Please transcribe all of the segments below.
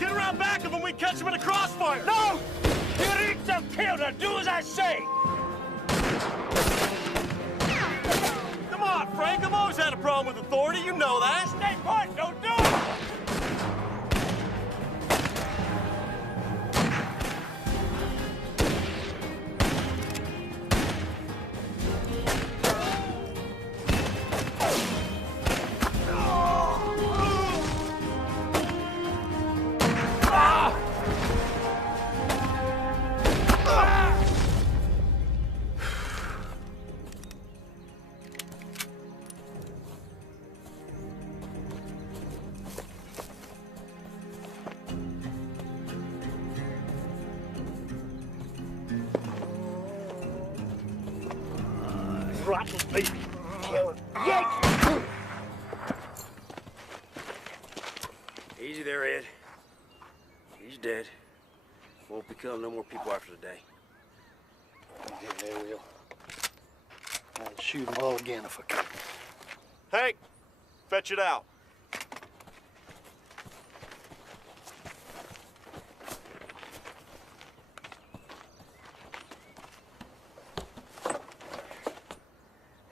Get around back of him, we catch him in a crossfire! No! You reach some kill, now do as I say! Come on, Frank, I've always had a problem with authority, you know that! Stay put, don't do it! Rotten baby. Yank! Easy there, Ed. He's dead. Won't be killing no more people after today. Yeah, they will. I'd shoot them all again if I could. Hank, fetch it out.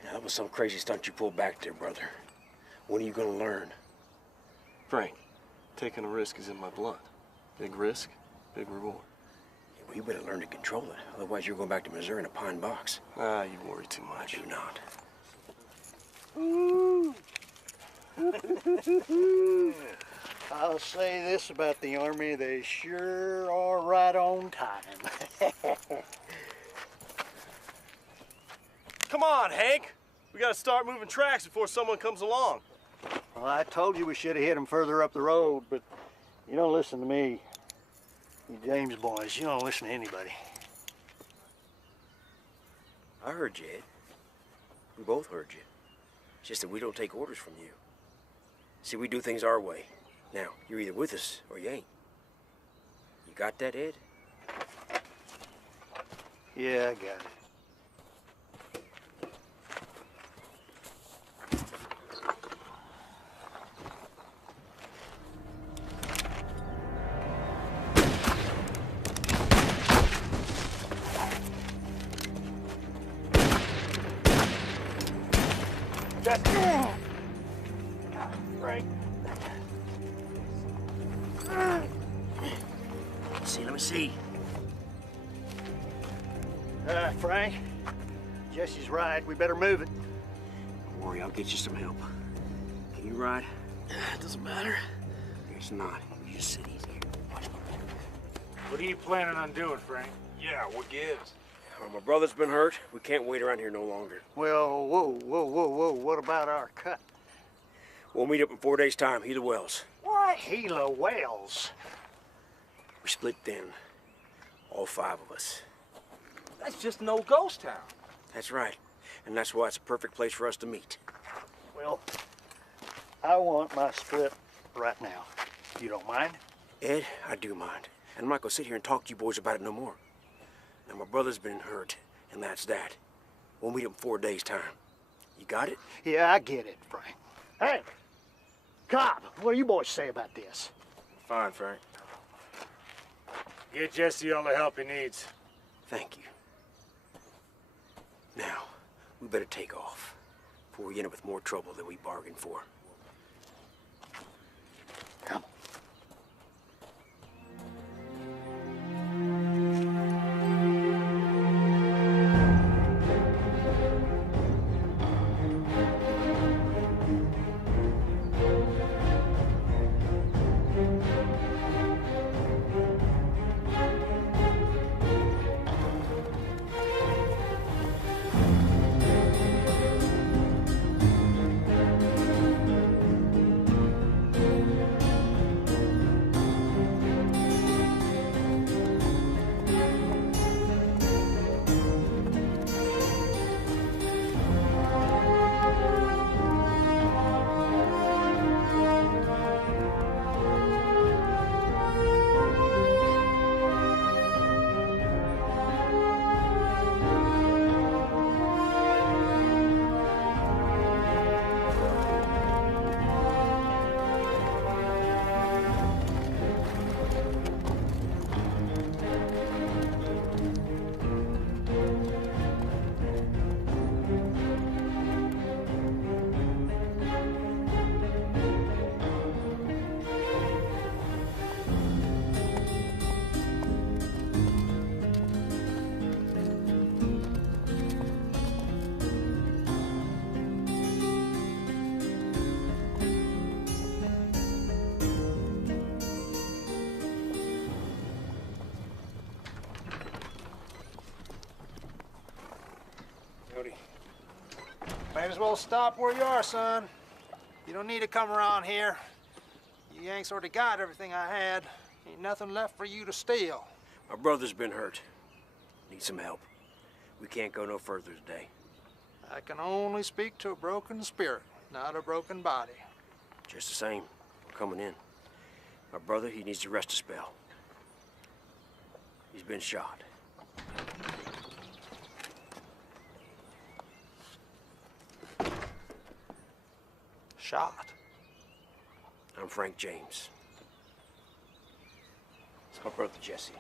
That was some crazy stunt you pulled back there, brother. When are you gonna learn? Frank, taking a risk is in my blood. Big risk, big reward. Yeah, well, you better learn to control it. Otherwise, you're going back to Missouri in a pine box. Ah, you worry too much. I do not. I'll say this about the Army, they sure are right on time. Come on, Hank. We gotta start moving tracks before someone comes along. Well, I told you we should have hit them further up the road, but you don't listen to me. You James boys, you don't listen to anybody. I heard you, Ed. We both heard you. It's just that we don't take orders from you. See, we do things our way. Now, you're either with us or you ain't. You got that, Ed? Yeah, I got it. Frank. Let me see. Frank, Jesse's right. We better move it. Don't worry, I'll get you some help. Can you ride? It doesn't matter. It's not. You just sit easy. Watch me. What are you planning on doing, Frank? Yeah, what gives? Well, my brother's been hurt. We can't wait around here no longer. Well, whoa. What about our cut? We'll meet up in 4 days' time, Gila Wells. What? Gila Wells? We split thin. All 5 of us. That's just no ghost town. That's right. And that's why it's a perfect place for us to meet. Well, I want my split right now. You don't mind? Ed, I do mind. And I'm not gonna sit here and talk to you boys about it no more. Now, my brother's been hurt, and that's that. We'll meet up in 4 days' time. You got it? Yeah, I get it, Frank. Hey, Cobb, what do you boys say about this? Fine, Frank. Get Jesse all the help he needs. Thank you. Now, we better take off before we end up with more trouble than we bargained for. Come. Might as well stop where you are, son. You don't need to come around here. You Yanks already got everything I had. Ain't nothing left for you to steal. My brother's been hurt. Need some help. We can't go no further today. I can only speak to a broken spirit, not a broken body. Just the same, we're coming in. My brother, he needs to rest a spell. He's been shot. Shot? I'm Frank James. It's my brother, Jesse.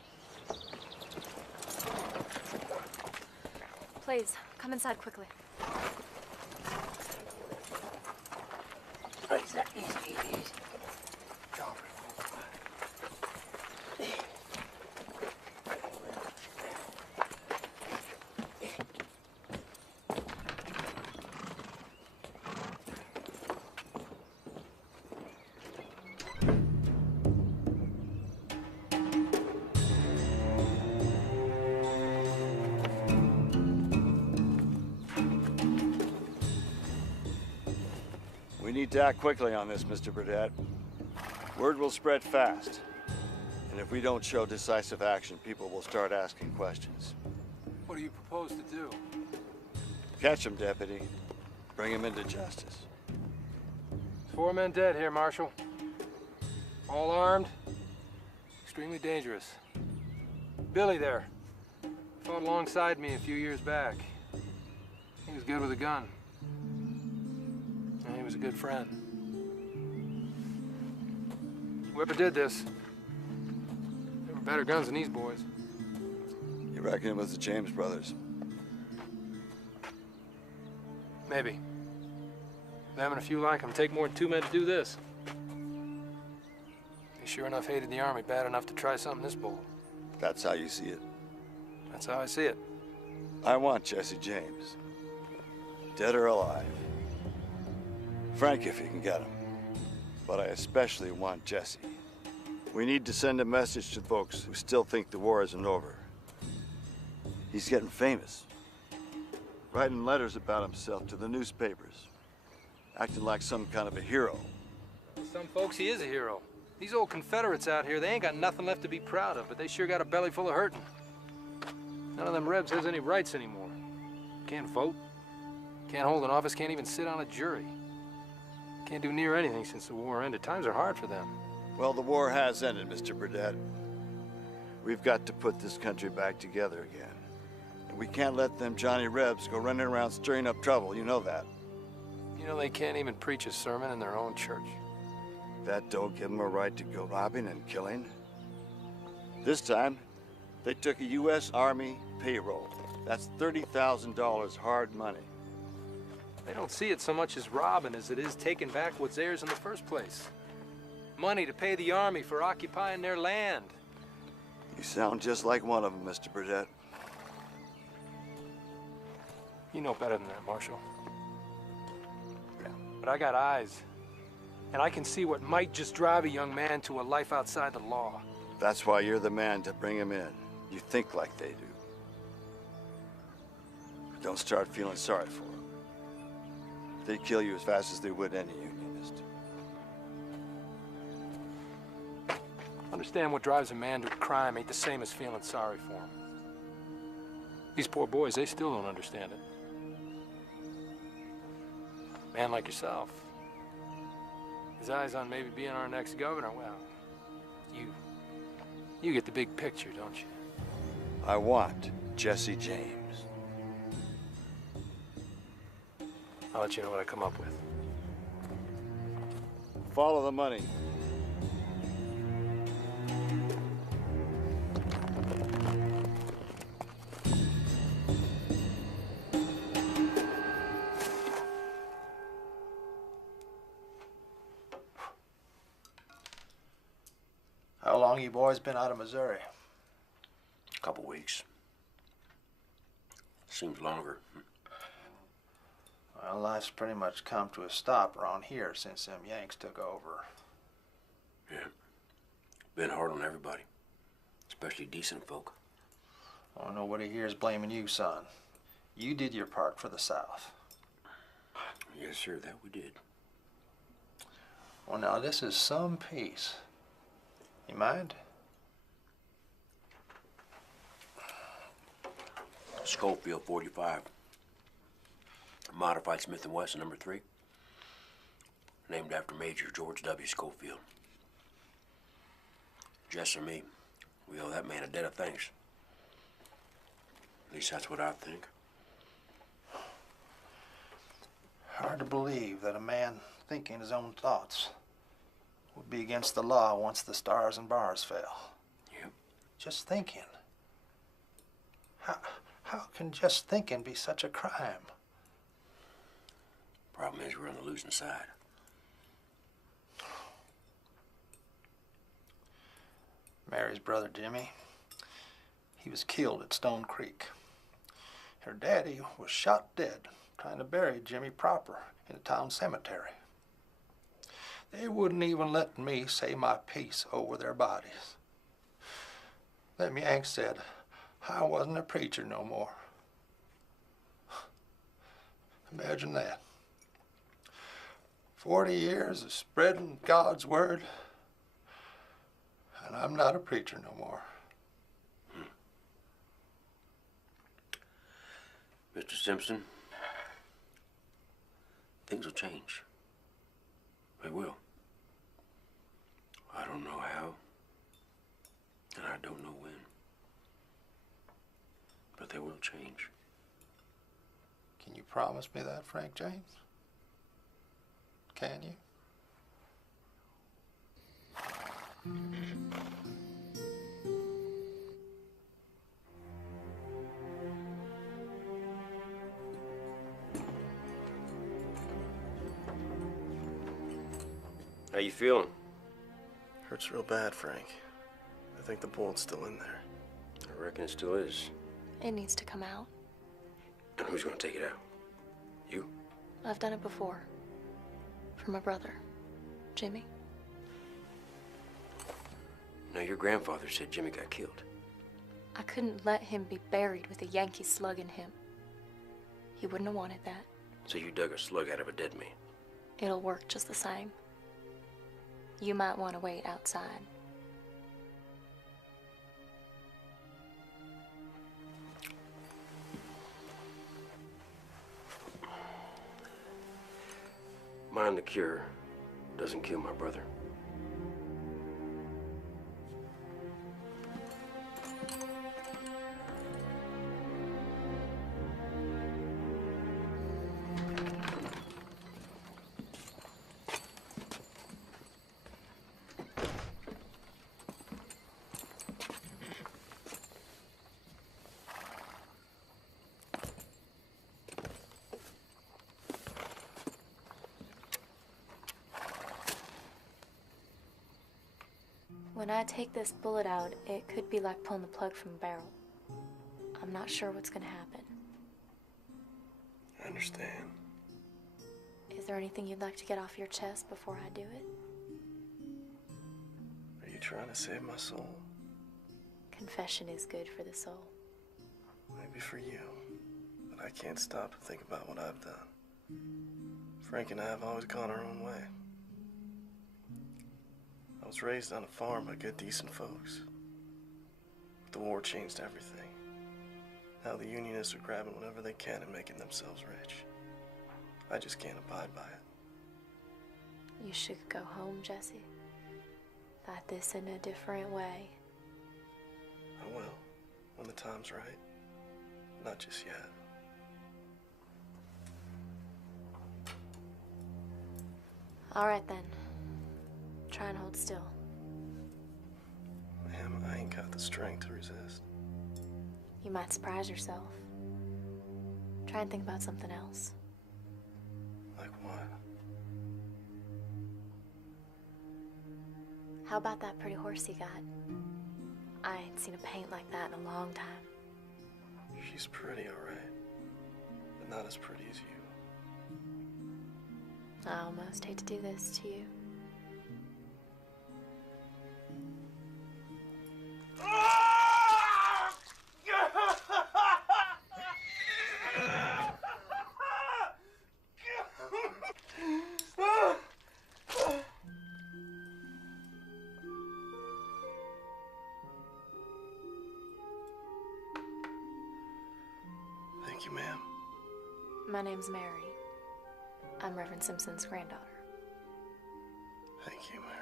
Please, come inside quickly. Easy. We need to act quickly on this, Mr. Burdett. Word will spread fast. And if we don't show decisive action, people will start asking questions. What do you propose to do? Catch him, Deputy. Bring him into justice. 4 men dead here, Marshal. All armed. Extremely dangerous. Billy there. Fought alongside me a few years back. He was good with a gun. And he was a good friend. Whoever did this, they were better guns than these boys. You reckon it was the James brothers? Maybe. Them and a few like them take more than 2 men to do this. They sure enough hated the army bad enough to try something this bold. That's how you see it. That's how I see it. I want Jesse James. Dead or alive. Frank, if you can get him. But I especially want Jesse. We need to send a message to folks who still think the war isn't over. He's getting famous. Writing letters about himself to the newspapers. Acting like some kind of a hero. Some folks, he is a hero. These old Confederates out here, they ain't got nothing left to be proud of, but they sure got a belly full of hurting. None of them Rebs has any rights anymore. Can't vote, can't hold an office, can't even sit on a jury. Can't do near anything since the war ended. Times are hard for them. Well, the war has ended, Mr. Burdett. We've got to put this country back together again. And we can't let them Johnny Rebs go running around stirring up trouble, you know that. You know they can't even preach a sermon in their own church. That don't give them a right to go robbing and killing. This time, they took a U.S. Army payroll. That's $30,000 hard money. They don't see it so much as robbing as it is taking back what's theirs in the first place. Money to pay the army for occupying their land. You sound just like one of them, Mr. Burdett. You know better than that, Marshal. Yeah. But I got eyes. And I can see what might just drive a young man to a life outside the law. That's why you're the man to bring him in. You think like they do. But don't start feeling sorry for them. They'd kill you as fast as they would any unionist. Understand what drives a man to a crime ain't the same as feeling sorry for him. These poor boys, they still don't understand it. A man like yourself, his eyes on maybe being our next governor, well, you get the big picture, don't you? I want Jesse James. I'll let you know what I come up with. Follow the money. How long you boys been out of Missouri? A couple weeks. Seems longer. Well, life's pretty much come to a stop around here since them Yanks took over. Yeah. Been hard on everybody. Especially decent folk. Oh, nobody here is blaming you, son. You did your part for the South. Yes, sir, that we did. Well, now, this is some piece. You mind? Schofield 45. Modified Smith & Wesson number 3. Named after Major George W. Schofield. Jess and me, we owe that man a debt of thanks. At least that's what I think. Hard to believe that a man thinking his own thoughts would be against the law once the stars and bars fell. Yep. Just thinking. How can just thinking be such a crime? Problem is, we're on the losing side. Mary's brother, Jimmy, he was killed at Stone Creek. Her daddy was shot dead trying to bury Jimmy proper in the town cemetery. They wouldn't even let me say my piece over their bodies. Them Yanks said I wasn't a preacher no more. Imagine that. 40 years of spreading God's word, and I'm not a preacher no more. Mr. Simpson, things will change. They will. I don't know how, and I don't know when, but they will change. Can you promise me that, Frank James? Can you? How you feeling? Hurts real bad, Frank. I think the bullet's still in there. I reckon it still is. It needs to come out. And who's gonna take it out? You? I've done it before. For my brother, Jimmy. No, your grandfather said Jimmy got killed. I couldn't let him be buried with a Yankee slug in him. He wouldn't have wanted that. So you dug a slug out of a dead man. It'll work just the same. You might want to wait outside. Mind the cure doesn't kill my brother. When I take this bullet out, it could be like pulling the plug from a barrel. I'm not sure what's gonna happen. I understand. Is there anything you'd like to get off your chest before I do it? Are you trying to save my soul? Confession is good for the soul. Maybe for you, but I can't stop to think about what I've done. Frank and I have always gone our own way. I was raised on a farm by good, decent folks. But the war changed everything. Now the Unionists are grabbing whatever they can and making themselves rich. I just can't abide by it. You should go home, Jesse. Fight this in a different way. I will, when the time's right. Not just yet. All right, then. Try and hold still. Ma'am, I ain't got the strength to resist. You might surprise yourself. Try and think about something else. Like what? How about that pretty horse you got? I ain't seen a paint like that in a long time. She's pretty, all right. But not as pretty as you. I almost hate to do this to you. Thank you, ma'am. My name's Mary. I'm Reverend Simpson's granddaughter. Thank you, Mary.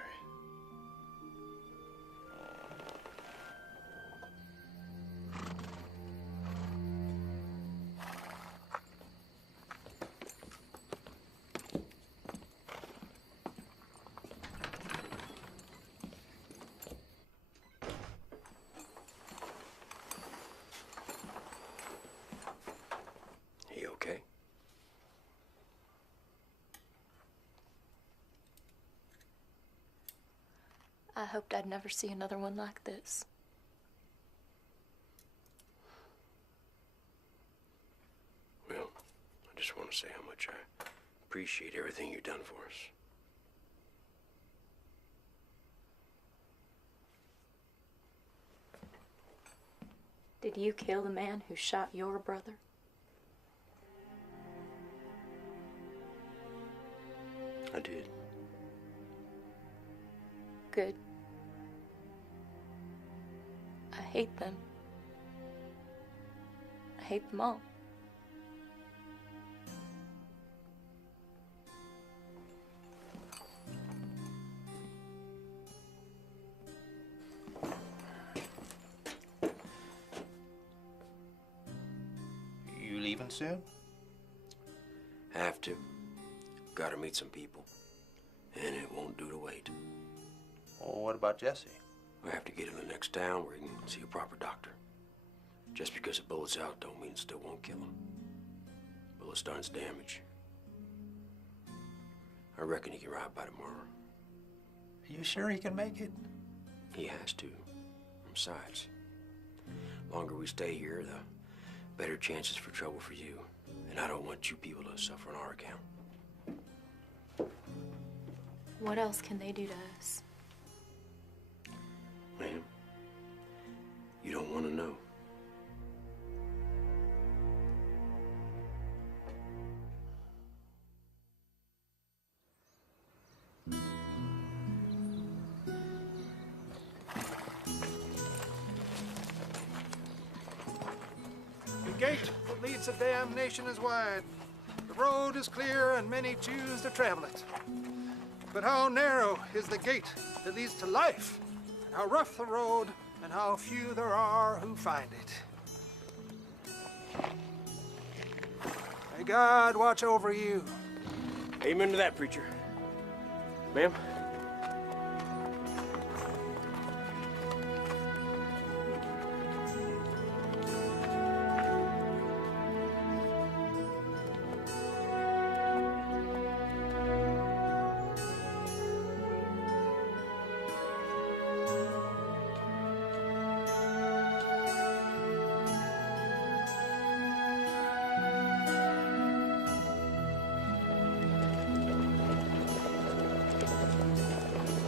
You okay? I hoped I'd never see another one like this. Well, I just want to say how much I appreciate everything you've done for us. Did you kill the man who shot your brother? I did. Good. I hate them. I hate them all. You leaving soon? Have to. Gotta meet some people. And it won't do to wait. Well, what about Jesse? We have to get to the next town where he can see a proper doctor. Just because a bullet's out don't mean it still won't kill him. Bullet's done its damage. I reckon he can ride by tomorrow. Are you sure he can make it? He has to. Besides, longer we stay here, the better chances for trouble for you. And I don't want you people to suffer on our account. What else can they do to us? Ma'am, you don't want to know. The gate that leads to damnation is wide. The road is clear and many choose to travel it. But how narrow is the gate that leads to life? And how rough the road, and how few there are who find it. May God watch over you. Amen to that, preacher. Ma'am?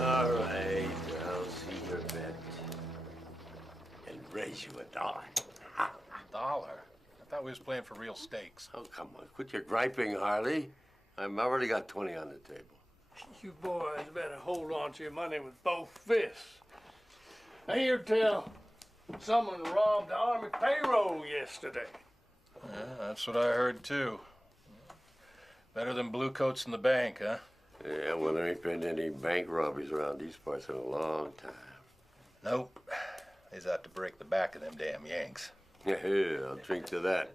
All right, I'll see your bet. And raise you $1. Dollar? I thought we was playing for real stakes. Oh, come on, quit your griping, Harley. I've already got 20 on the table. You boys better hold on to your money with both fists. I hear tell someone robbed the Army payroll yesterday. Yeah, that's what I heard too. Better than blue coats in the bank, huh? Yeah, well, there ain't been any bank robberies around these parts in a long time. Nope. He's out to break the back of them damn Yanks. Yeah, I'll drink to that.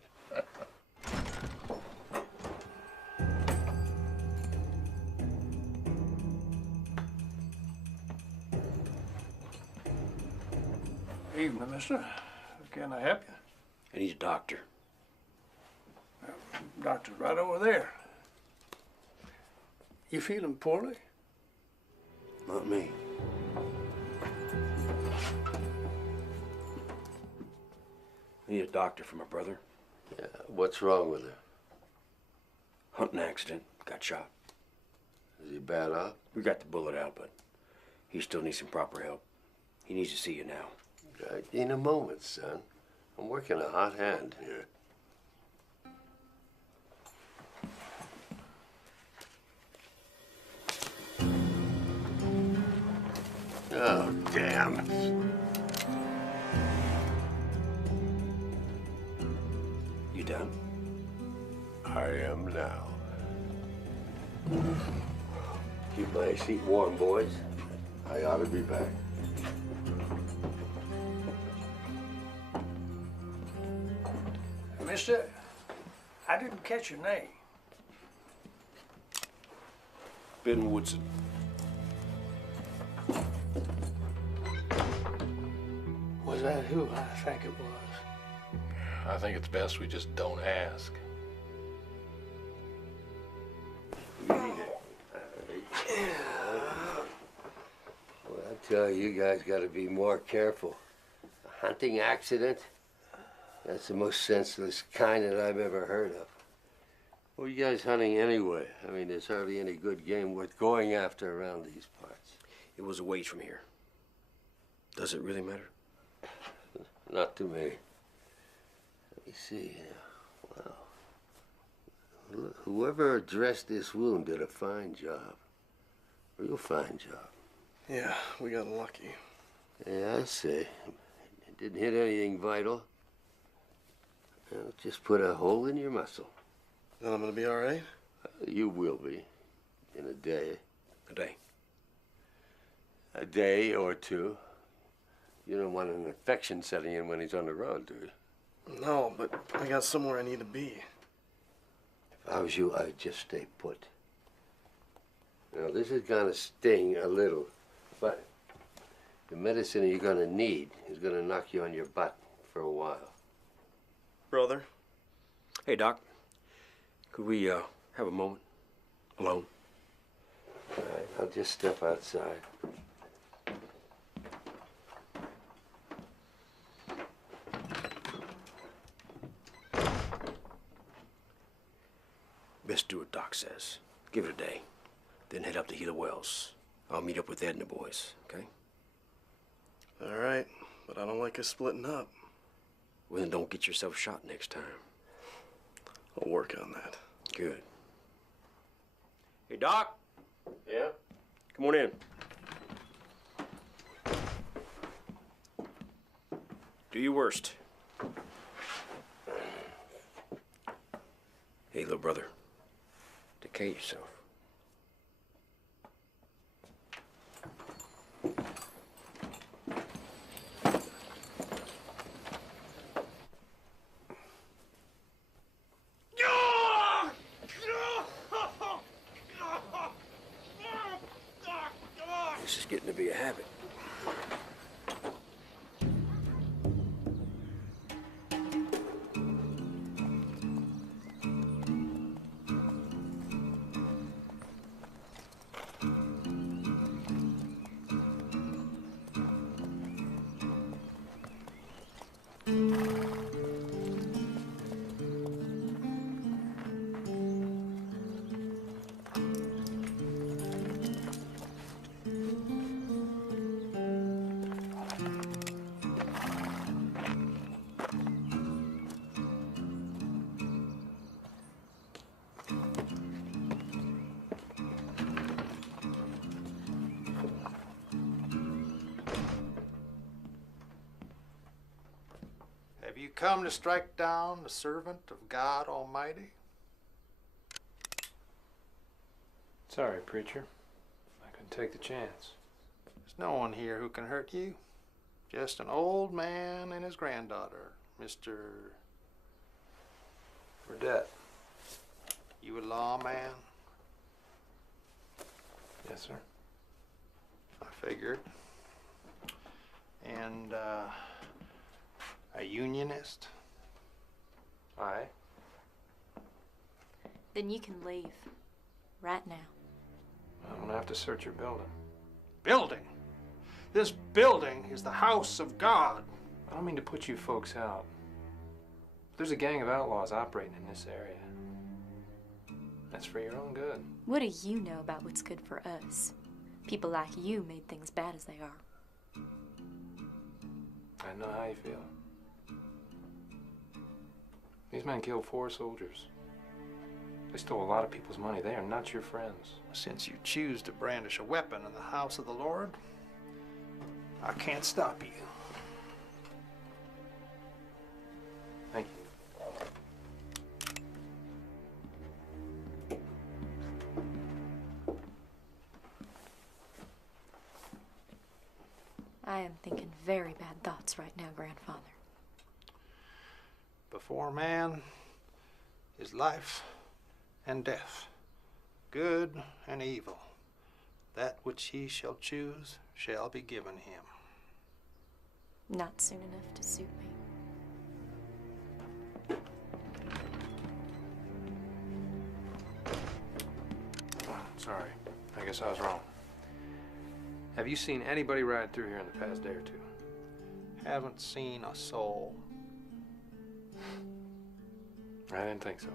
Evening, mister. Can I help you? I need a doctor. Doctor's right over there. You feeling poorly? Not me. I need a doctor for my brother. Yeah, what's wrong with her? Hunting accident. Got shot. Is he bad off? We got the bullet out, but he still needs some proper help. He needs to see you now. Right in a moment, son. I'm working a hot hand here. Oh, damn. You done? am now. Keep my seat warm, boys. I ought to be back. Mister, I didn't catch your name. Ben Woodson. Was that who I think it was? I think it's best we just don't ask. Well, I tell you, you guys got to be more careful. A hunting accident? That's the most senseless kind that I've ever heard of. What are you guys hunting anyway? I mean, there's hardly any good game worth going after around these parts. It was a ways from here. Does it really matter? Not to me. Let me see. Wow. Whoever dressed this wound did a fine job. Real fine job. Yeah, we got lucky. Yeah, I see. It didn't hit anything vital. Well, just put a hole in your muscle. Then I'm gonna be all right? You will be. In a day. A day. A day or two. You don't want an infection setting in when he's on the road, do you? No, but I got somewhere I need to be. If I was you, I'd just stay put. Now, this is gonna sting a little, but the medicine you're gonna need is gonna knock you on your butt for a while. Brother? Hey, Doc. Could we, have a moment? Alone? All right, I'll just step outside. Best do what Doc says. Give it a day. Then head up to Gila Wells. I'll meet up with Ed and the boys, okay? All right, but I don't like us splitting up. Well, then don't get yourself shot next time. I'll work on that. Good. Hey, Doc. Yeah? Come on in. Do your worst. Hey, little brother. Take care of yourself. This is getting to be a habit. Have you come to strike down the servant of God Almighty? Sorry, preacher. I couldn't take the chance. There's no one here who can hurt you. Just an old man and his granddaughter, Mr. Burdette. You a lawman? Yes, sir. I figured. And, a unionist? Aye. Then you can leave. Right now. I'm gonna have to search your building. Building? This building is the house of God. I don't mean to put you folks out. There's a gang of outlaws operating in this area. That's for your own good. What do you know about what's good for us? People like you made things bad as they are. I know how you feel. These men killed 4 soldiers. They stole a lot of people's money. They are not your friends. Since you choose to brandish a weapon in the house of the Lord, I can't stop you. Thank you. I am thinking very bad thoughts right now, Grandfather. Before man is life and death, good and evil. That which he shall choose shall be given him. Not soon enough to suit me. Oh, sorry. I guess I was wrong. Have you seen anybody ride through here in the past day or two? Haven't seen a soul. I didn't think so.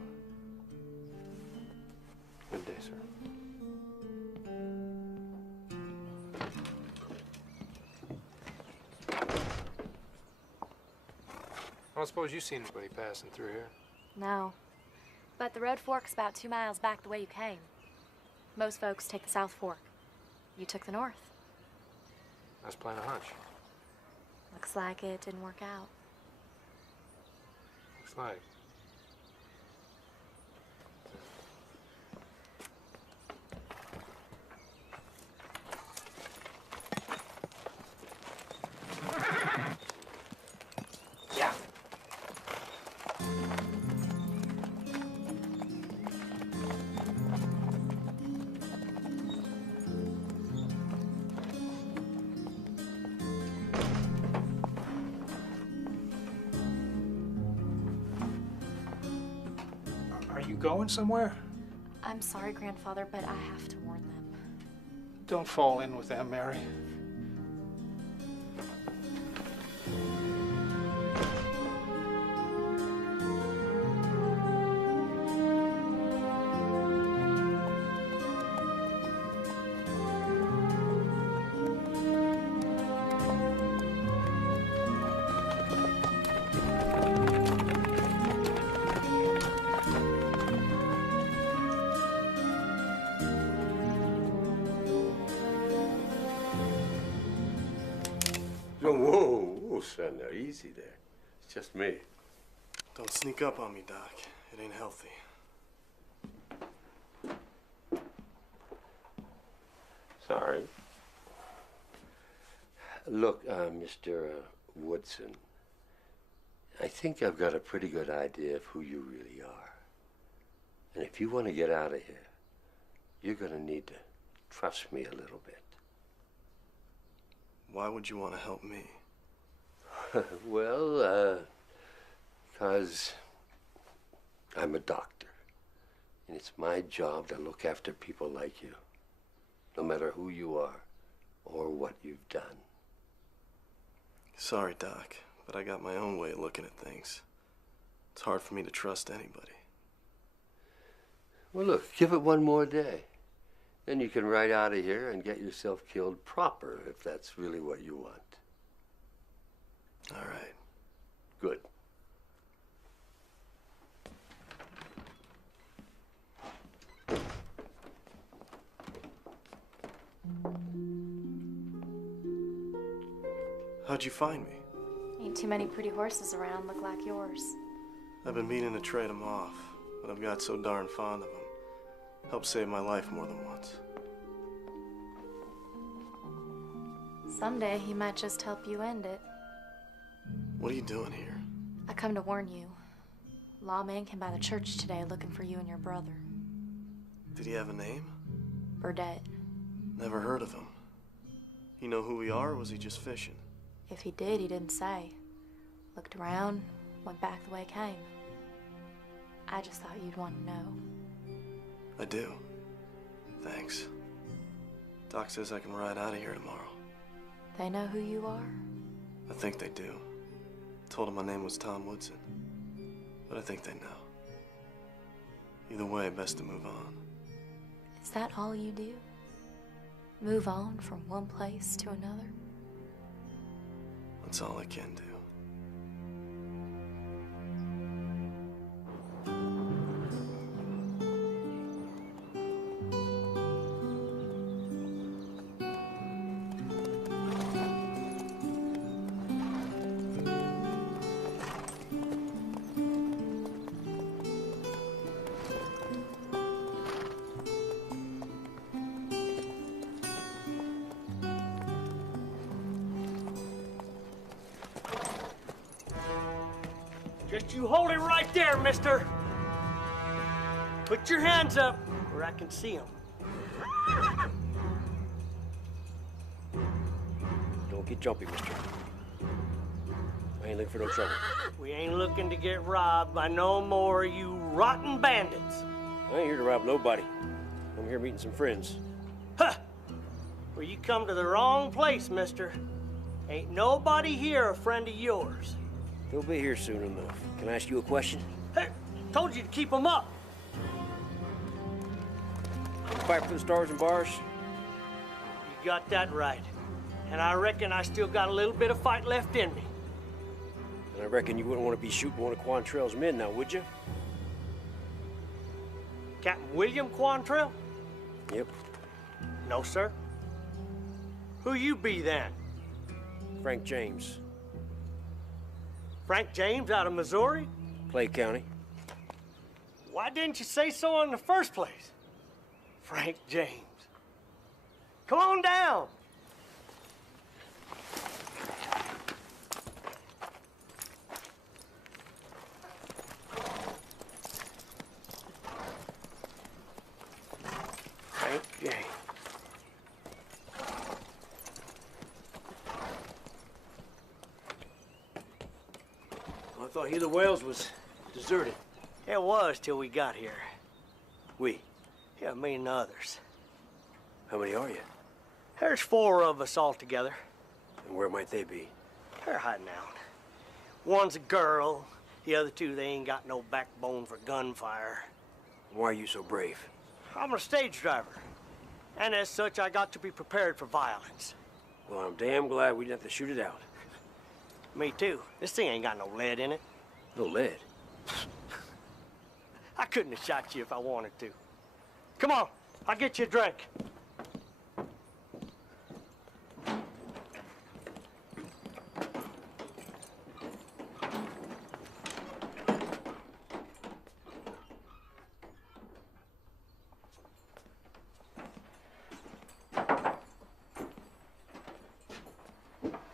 Good day, sir. I don't suppose you've seen anybody passing through here. No. But the road forks about 2 miles back the way you came. Most folks take the South Fork. You took the North. I was playing a hunch. Looks like it didn't work out. Looks like. Yeah. Are you going somewhere? I'm sorry, Grandfather, but I have to warn them. Don't fall in with them, Mary. Whoa, son, now easy there. It's just me. Don't sneak up on me, Doc. It ain't healthy. Sorry. Look, Mr. Woodson, I think I've got a pretty good idea of who you really are. And if you want to get out of here, you're going to need to trust me a little bit. Why would you want to help me? Well, because I'm a doctor. And it's my job to look after people like you, no matter who you are or what you've done. Sorry, Doc, but I got my own way of looking at things. It's hard for me to trust anybody. Well, look, give it one more day. Then you can ride out of here and get yourself killed proper, if that's really what you want. All right. Good. How'd you find me? Ain't too many pretty horses around look like yours. I've been meaning to trade them off, but I've got so darn fond of them. Helped save my life more than once. Someday he might just help you end it. What are you doing here? I come to warn you. Lawman came by the church today looking for you and your brother. Did he have a name? Burdett. Never heard of him. You know who we are, or was he just fishing? If he did, he didn't say. Looked around, went back the way he came. I just thought you'd want to know. I do. Thanks. Doc says I can ride out of here tomorrow. They know who you are? I think they do. Told them my name was Tom Woodson. But I think they know. Either way, best to move on. Is that all you do? Move on from one place to another? That's all I can do. Just you hold it right there, mister. Put your hands up where I can see them. Don't get jumpy, mister. I ain't looking for no trouble. We ain't looking to get robbed by no more of you rotten bandits. I ain't here to rob nobody. I'm here meeting some friends. Huh! Well, you come to the wrong place, mister. Ain't nobody here a friend of yours. They'll be here soon enough. Can I ask you a question? Hey, told you to keep them up. Fight for the stars and bars? You got that right. And I reckon I still got a little bit of fight left in me. And I reckon you wouldn't want to be shooting one of Quantrell's men now, would you? Captain William Quantrell? Yep. No, sir. Who you be then? Frank James. Frank James out of Missouri? Clay County. Why didn't you say so in the first place? Frank James. Come on down. Frank James. Well, I thought Healer Wells was deserted. It was till we got here. We? Yeah, me and the others. How many are you? There's 4 of us all together. And where might they be? They're hiding out. One's a girl. The other 2, they ain't got no backbone for gunfire. Why are you so brave? I'm a stage driver. And as such, I got to be prepared for violence. Well, I'm damn glad we didn't have to shoot it out. Me too. This thing ain't got no lead in it. No lead. I couldn't have shot you if I wanted to. Come on, I'll get you a drink.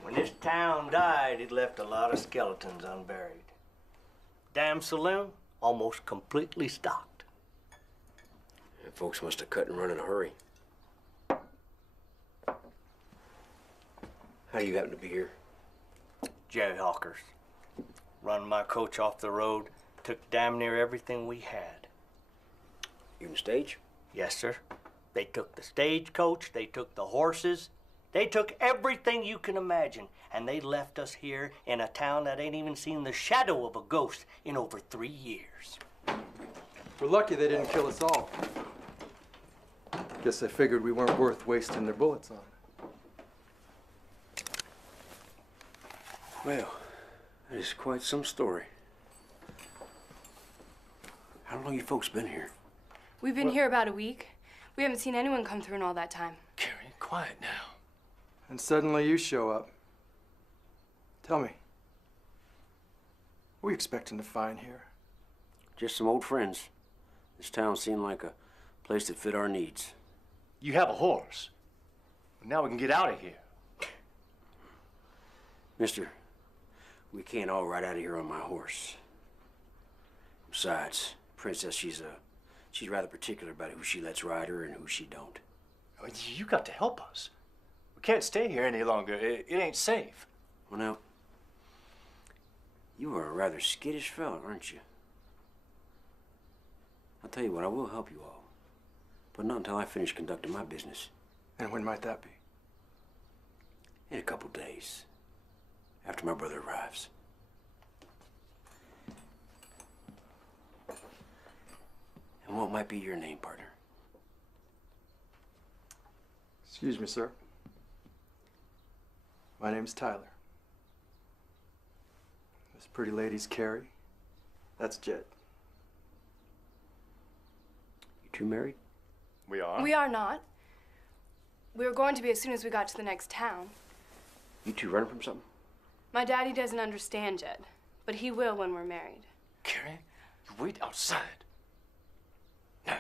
When this town died, it left a lot of skeletons unburied. Damn saloon, almost completely stocked. And folks must have cut and run in a hurry. How do you happen to be here? Jayhawkers. Run my coach off the road, took damn near everything we had. Even stage? Yes, sir. They took the stagecoach, they took the horses, they took everything you can imagine, and they left us here in a town that ain't even seen the shadow of a ghost in over 3 years. We're lucky they didn't kill us all. Guess they figured we weren't worth wasting their bullets on. Well, that is quite some story. How long you folks been here? We've been here about a week. We haven't seen anyone come through in all that time. Carrie, quiet now. And suddenly you show up. Tell me, what are we expecting to find here? Just some old friends. This town seemed like a place that fit our needs. You have a horse. Now we can get out of here. Mister, we can't all ride out of here on my horse. Besides, Princess, she's rather particular about who she lets ride her and who she don't. You got to help us. We can't stay here any longer. It ain't safe. Well, now, you are a rather skittish fellow, aren't you? I'll tell you what, I will help you all. But not until I finish conducting my business. And when might that be? In a couple days. After my brother arrives. And what might be your name, partner? Excuse me, sir. My name's Tyler. This pretty lady's Carrie. That's Jed. You two married? We are? We are not. We were going to be as soon as we got to the next town. You two running from something? My daddy doesn't understand Jed, but he will when we're married. Carrie, you wait outside. Now.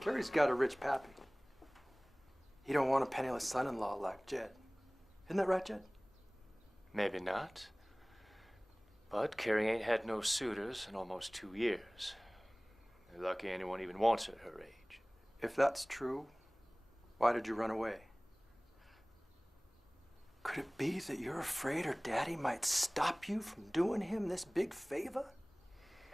Carrie's got a rich pappy. You don't want a penniless son-in-law like Jed. Isn't that right, Jed? Maybe not. But Carrie ain't had no suitors in almost 2 years. They're lucky anyone even wants her at her age. If that's true, why did you run away? Could it be that you're afraid her daddy might stop you from doing him this big favor?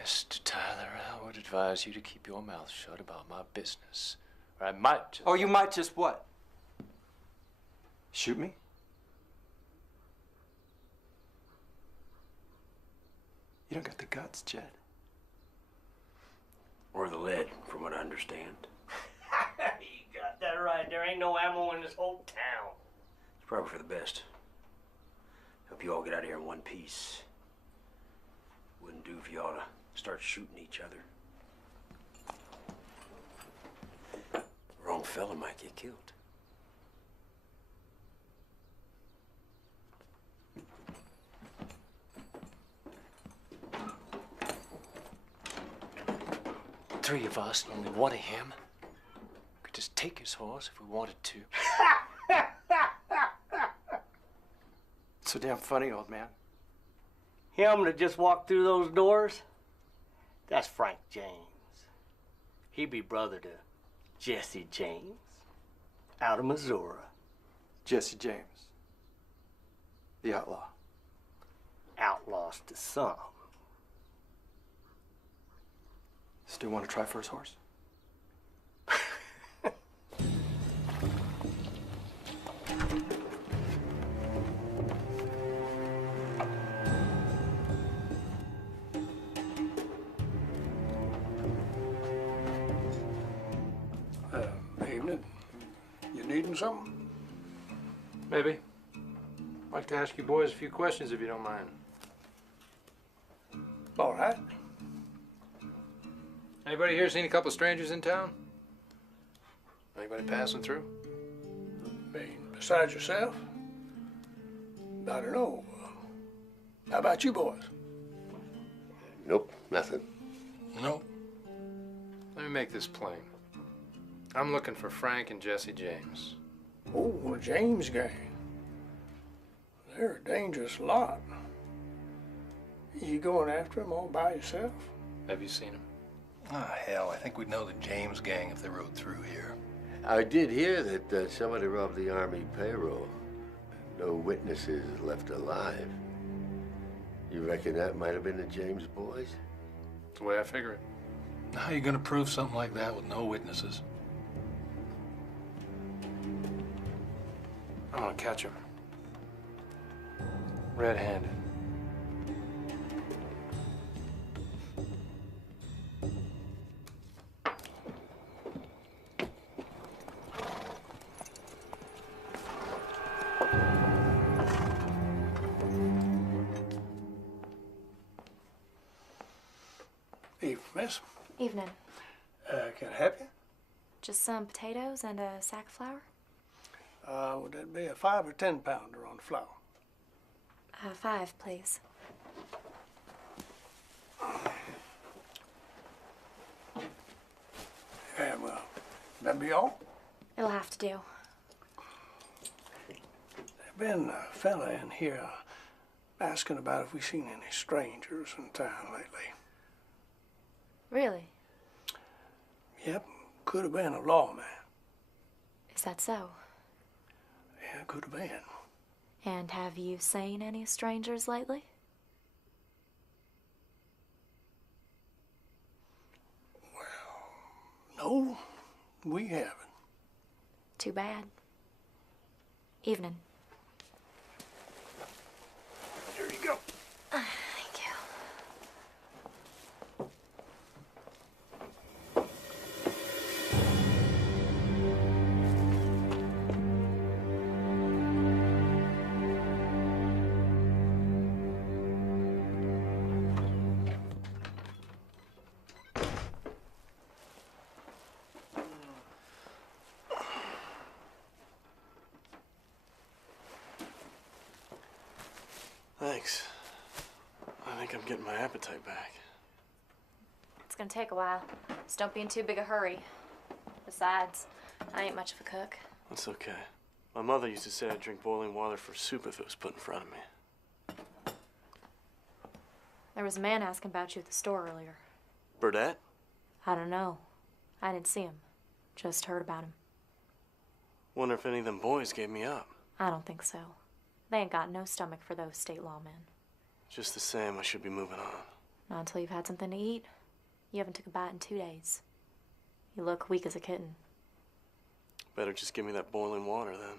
Mr. Tyler, I would advise you to keep your mouth shut about my business. Or I might just... Oh, you might just what? Shoot me? You don't got the guts, Jed. Or the lead, from what I understand. You got that right. There ain't no ammo in this whole town. It's probably for the best. Hope you all get out of here in one piece. Wouldn't do if you ought to start shooting each other. Wrong fella might get killed. Three of us and only one of him. Could just take his horse if we wanted to. So damn funny, old man. Him that just walked through those doors? That's Frank James. He be brother to Jesse James, out of Missouri. Jesse James, the outlaw. Outlaws to some. Still want to try for his horse? Evening. You needing something? Maybe. I'd like to ask you boys a few questions if you don't mind. All right. Anybody here seen a couple of strangers in town? Anybody passing through? Besides yourself? I don't know. How about you boys? Nope, nothing. Nope. Let me make this plain. I'm looking for Frank and Jesse James. Oh, the James gang. They're a dangerous lot. You going after them all by yourself? Have you seen them? Ah, hell, I think we'd know the James gang if they rode through here. I did hear that somebody robbed the Army payroll. No witnesses left alive. You reckon that might have been the James boys? That's the way I figure it. How are you gonna prove something like that with no witnesses? I'm gonna catch him. Red-handed. Evening, miss. Evening. Can I help you? Just some potatoes and a sack of flour? Would that be a 5 or 10 pounder on the flour? 5, please. Yeah, well, that be all? It'll have to do. There's been a fella in here asking about if we seen any strangers in town lately. Really? Yep, could have been a lawman. Is that so? Yeah, could have been. And have you seen any strangers lately? No, we haven't. Too bad. Evening. Here you go. Thank you. Thanks. I think I'm getting my appetite back. It's gonna take a while. Just don't be in too big a hurry. Besides, I ain't much of a cook. That's okay. My mother used to say I'd drink boiling water for soup if it was put in front of me. There was a man asking about you at the store earlier. Burdette? I don't know. I didn't see him. Just heard about him. Wonder if any of them boys gave me up. I don't think so. They ain't got no stomach for those state lawmen. Just the same, I should be moving on. Not until you've had something to eat. You haven't took a bite in 2 days. You look weak as a kitten. Better just give me that boiling water then.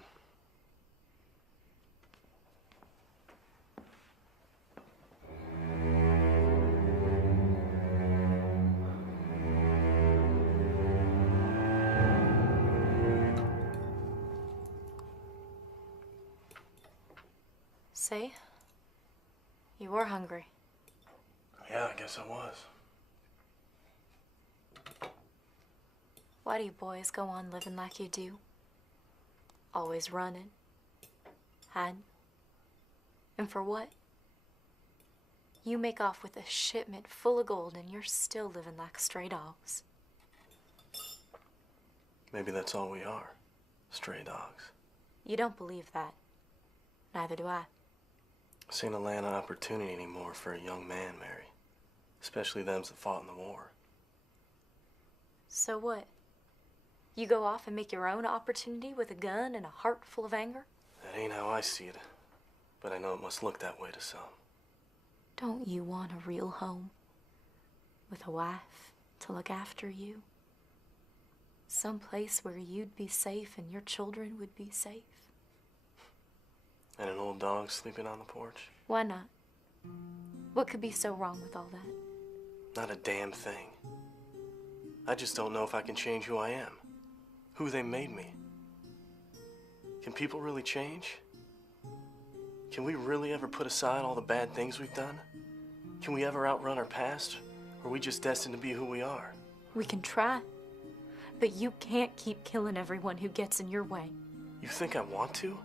See? You were hungry. Yeah, I guess I was. Why do you boys go on living like you do? Always running, hiding. And for what? You make off with a shipment full of gold and you're still living like stray dogs. Maybe that's all we are. Stray dogs. You don't believe that. Neither do I. This ain't a land of opportunity anymore for a young man, Mary. Especially them that fought in the war. So what? You go off and make your own opportunity with a gun and a heart full of anger? That ain't how I see it. But I know it must look that way to some. Don't you want a real home? With a wife to look after you? Some place where you'd be safe and your children would be safe? And an old dog sleeping on the porch? Why not? What could be so wrong with all that? Not a damn thing. I just don't know if I can change who I am. Who they made me. Can people really change? Can we really ever put aside all the bad things we've done? Can we ever outrun our past? Or are we just destined to be who we are? We can try. But you can't keep killing everyone who gets in your way. You think I want to?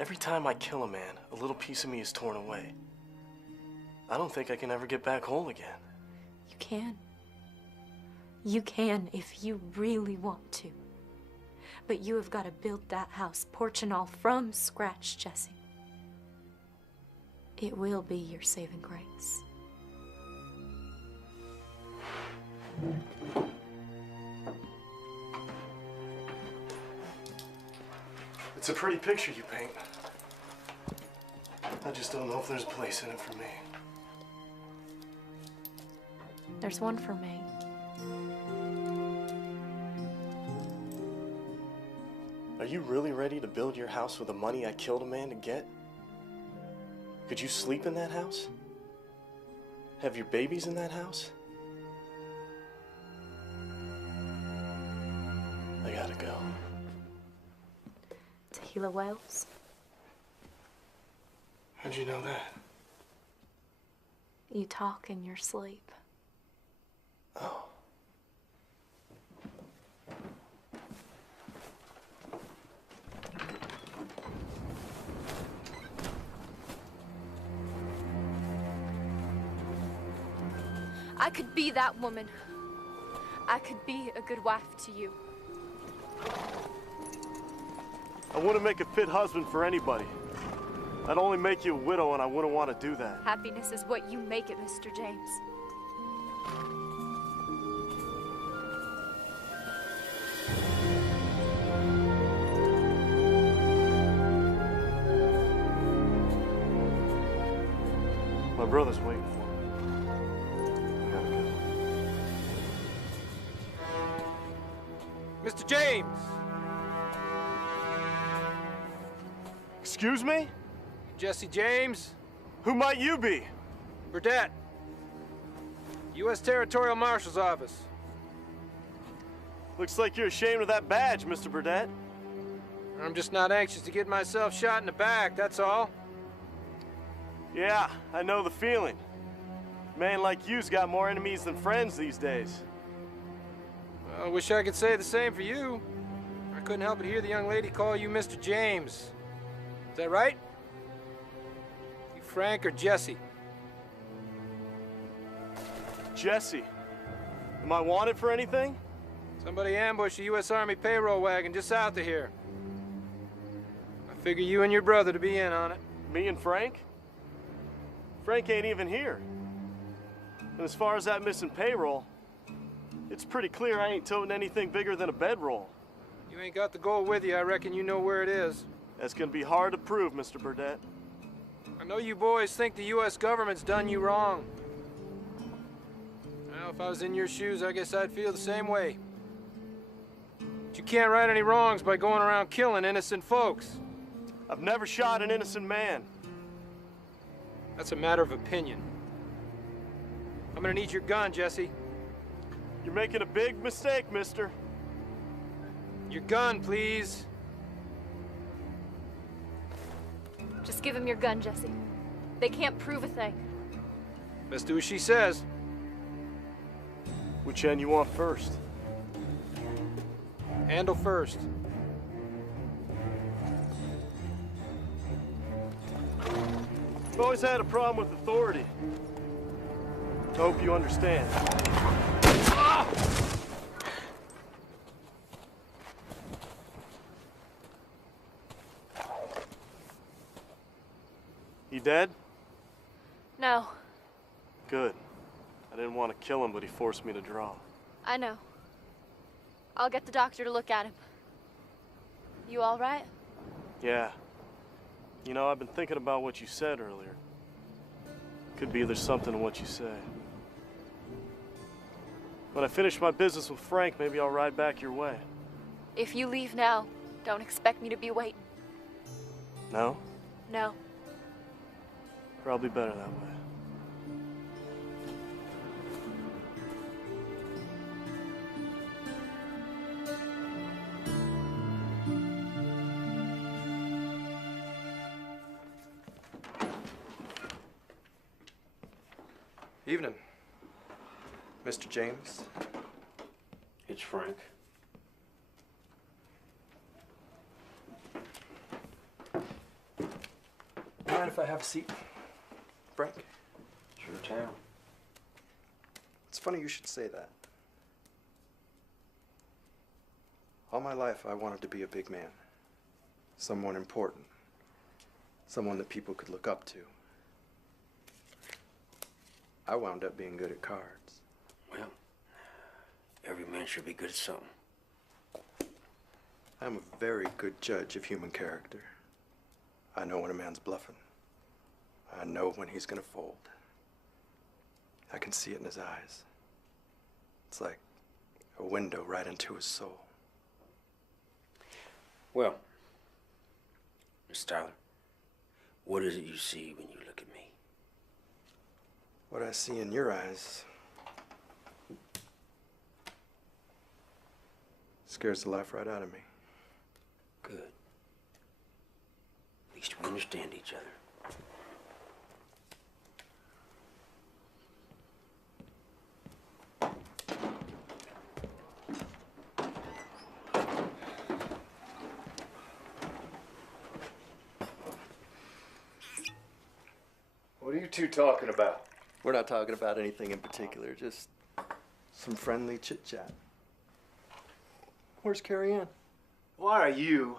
Every time I kill a man, a little piece of me is torn away. I don't think I can ever get back whole again. You can. You can if you really want to. But you have got to build that house, porch and all, from scratch, Jesse. It will be your saving grace. It's a pretty picture you paint. I just don't know if there's a place in it for me. There's one for me. Are you really ready to build your house with the money I killed a man to get? Could you sleep in that house? Have your babies in that house? I gotta go. Tequila Wells? How'd you know that? You talk in your sleep. Oh. I could be that woman. I could be a good wife to you. I wouldn't make a fit husband for anybody. I'd only make you a widow, and I wouldn't want to do that. Happiness is what you make it, Mr. James. My brother's waiting for me. I gotta go. Mr. James! Excuse me? Jesse James? Who might you be? Burdette. U.S. Territorial Marshal's Office. Looks like you're ashamed of that badge, Mr. Burdette. I'm just not anxious to get myself shot in the back, that's all. Yeah, I know the feeling. A man like you's got more enemies than friends these days. Well, I wish I could say the same for you. I couldn't help but hear the young lady call you Mr. James. Is that right? You Frank or Jesse? Jesse, am I wanted for anything? As Somebody ambushed a U.S. Army payroll wagon just south of here. I figure you and your brother to be in on it. Me and Frank? Frank ain't even here. And as far as that missing payroll, it's pretty clear I ain't toting anything bigger than a bedroll. You ain't got the gold with you. I reckon you know where it is. That's gonna be hard to prove, Mr. Burdett. I know you boys think the U.S. government's done you wrong. Well, if I was in your shoes, I guess I'd feel the same way. But you can't right any wrongs by going around killing innocent folks. I've never shot an innocent man. That's a matter of opinion. I'm gonna need your gun, Jesse. You're making a big mistake, mister. Your gun, please. Just give him your gun, Jesse. They can't prove a thing. Best do as she says. Which end you want first? Handle first. I've always had a problem with authority. I hope you understand. He dead? No, Good. I didn't want to kill him, but he forced me to draw. I know. I'll get the doctor to look at him. You all right? Yeah. You know, I've been thinking about what you said earlier. Could be there's something in what you say. When I finish my business with Frank, maybe I'll ride back your way. If you leave now, don't expect me to be waiting. No? No. Probably better that way. Evening, Mr. James. It's Frank. Mind if I have a seat, Frank? Sure, town. It's funny you should say that. All my life, I wanted to be a big man. Someone important. Someone that people could look up to. I wound up being good at cards. Well, every man should be good at something. I'm a very good judge of human character. I know when a man's bluffing. I know when he's gonna fold. I can see it in his eyes. It's like a window right into his soul. Well, Miss Tyler, what is it you see when you look at me? What I see in your eyes scares the life right out of me. Good. At least we understand each other. What are you two talking about? We're not talking about anything in particular, just some friendly chit-chat. Where's Carrie Ann? Why are you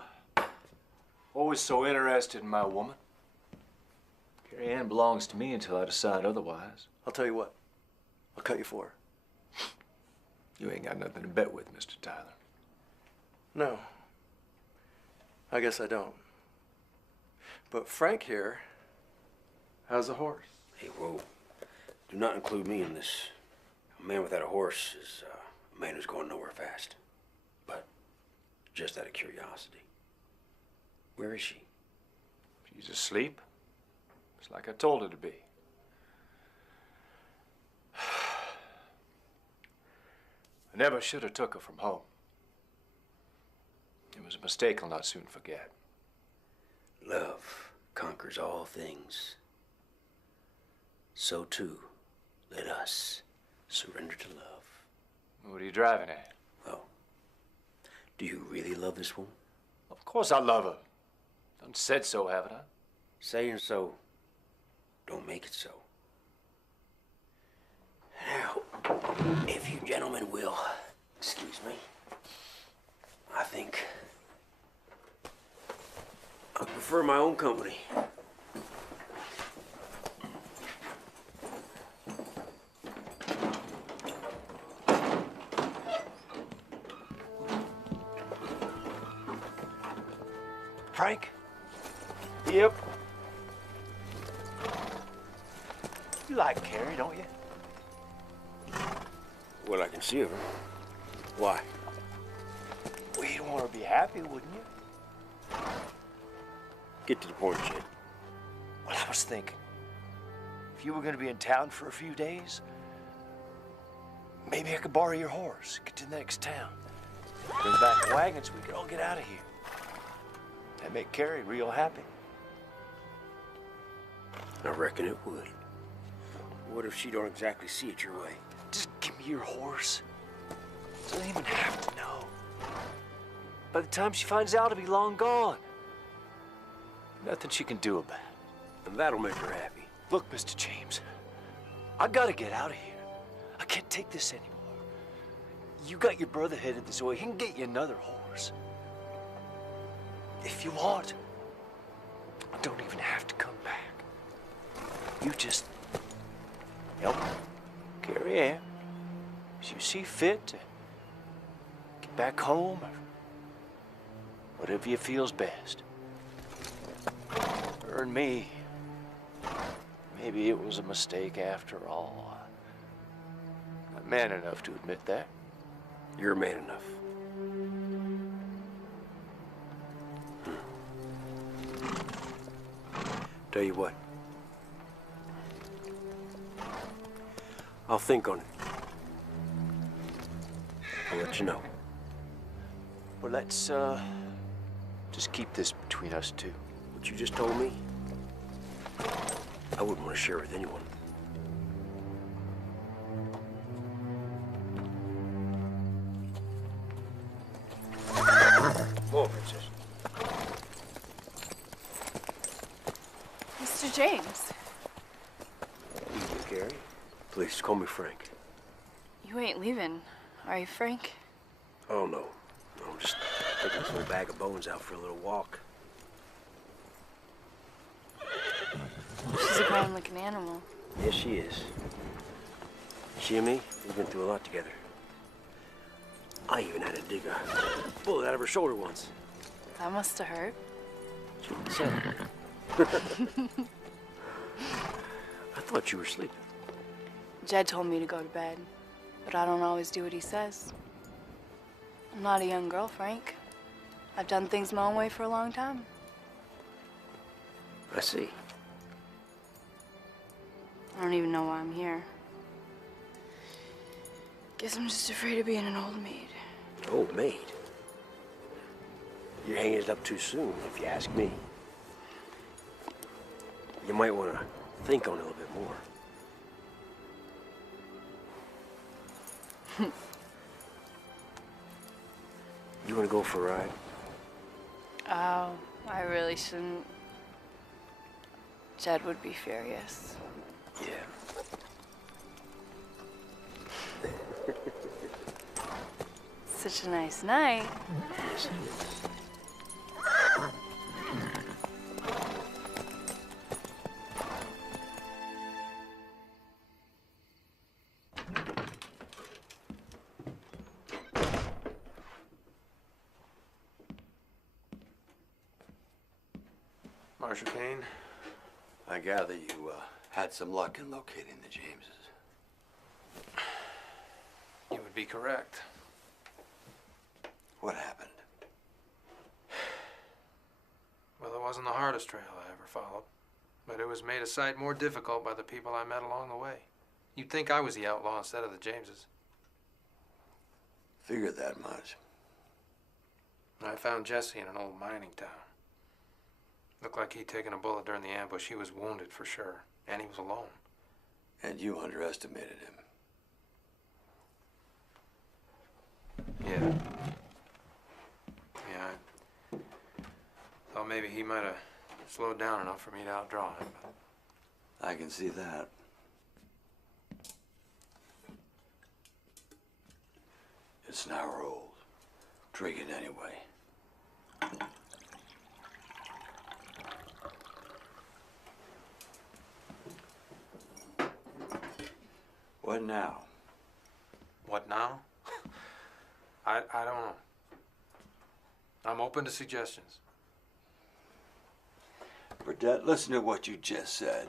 always so interested in my woman? Carrie Ann belongs to me until I decide otherwise. I'll tell you what, I'll cut you for her. You ain't got nothing to bet with, Mr. Tyler. No, I guess I don't. But Frank here has a horse. Hey, whoa. Do not include me in this. A man without a horse is a man who's going nowhere fast. But just out of curiosity, where is she? She's asleep. It's like I told her to be. I never should have took her from home. It was a mistake I'll not soon forget. Love conquers all things. So too, let us surrender to love. What are you driving at? Well, do you really love this woman? Of course I love her. Done said so, haven't I? Saying so don't make it so. Now, if you gentlemen will, excuse me. prefer my own company. Frank? Yep. You like Carrie, don't you? What I can see of her. Why? Well, you'd want her to be happy, wouldn't you? Get to the point, Jed. Well, I was thinking, if you were going to be in town for a few days, maybe I could borrow your horse, get to the next town. Bring back a wagon so we could all get out of here. That'd make Carrie real happy. I reckon it would. What if she don't exactly see it your way? Just give me your horse. She doesn't even have to know. By the time she finds out, it'll be long gone. Nothing she can do about it. And that'll make her happy. Look, Mr. James, I gotta get out of here. I can't take this anymore. You got your brother headed this way. He can get you another horse. If you want, I don't even have to come back. You just help Carrie Ann as you see fit to get back home or whatever you feel's best. Her and me, maybe it was a mistake after all. I'm man enough to admit that. You're man enough. Tell you what. I'll think on it. I'll let you know. Well, let's, just keep this between us two. What you just told me, I wouldn't want to share with anyone. Come on, Princess. Mr. James, Evening, Carrie. Please call me Frank. you ain't leaving, are you, Frank? Oh, no. No, I'm just taking this little bag of bones out for a little walk. She's a grand-looking animal. Yes, she is. She and me, we've been through a lot together. I even had to dig a bullet out of her shoulder once. That must have hurt. She didn't say it. I thought you were sleeping. Jed told me to go to bed, but I don't always do what he says. I'm not a young girl, Frank. I've done things my own way for a long time. I see. I don't even know why I'm here. Guess I'm just afraid of being an old maid. Old maid? You're hanging it up too soon, if you ask me. You might want to think on it a little bit more. You want to go for a ride? Oh, I really shouldn't. Jed would be furious. Yeah. Such a nice night. Yes, it is. Marshal Kane? I gather you had some luck in locating the Jameses. You would be correct. What happened? Well, it wasn't the hardest trail I ever followed, but it was made a sight more difficult by the people I met along the way. You'd think I was the outlaw instead of the Jameses. Figured that much. I found Jesse in an old mining town. Looked like he'd taken a bullet during the ambush. He was wounded for sure, and he was alone. And you underestimated him. Yeah. Yeah, I thought maybe he might have slowed down enough for me to outdraw him. I can see that. It's now or old. Drink it anyway. What now? What now? I don't know. I'm open to suggestions. Burdett, listen to what you just said.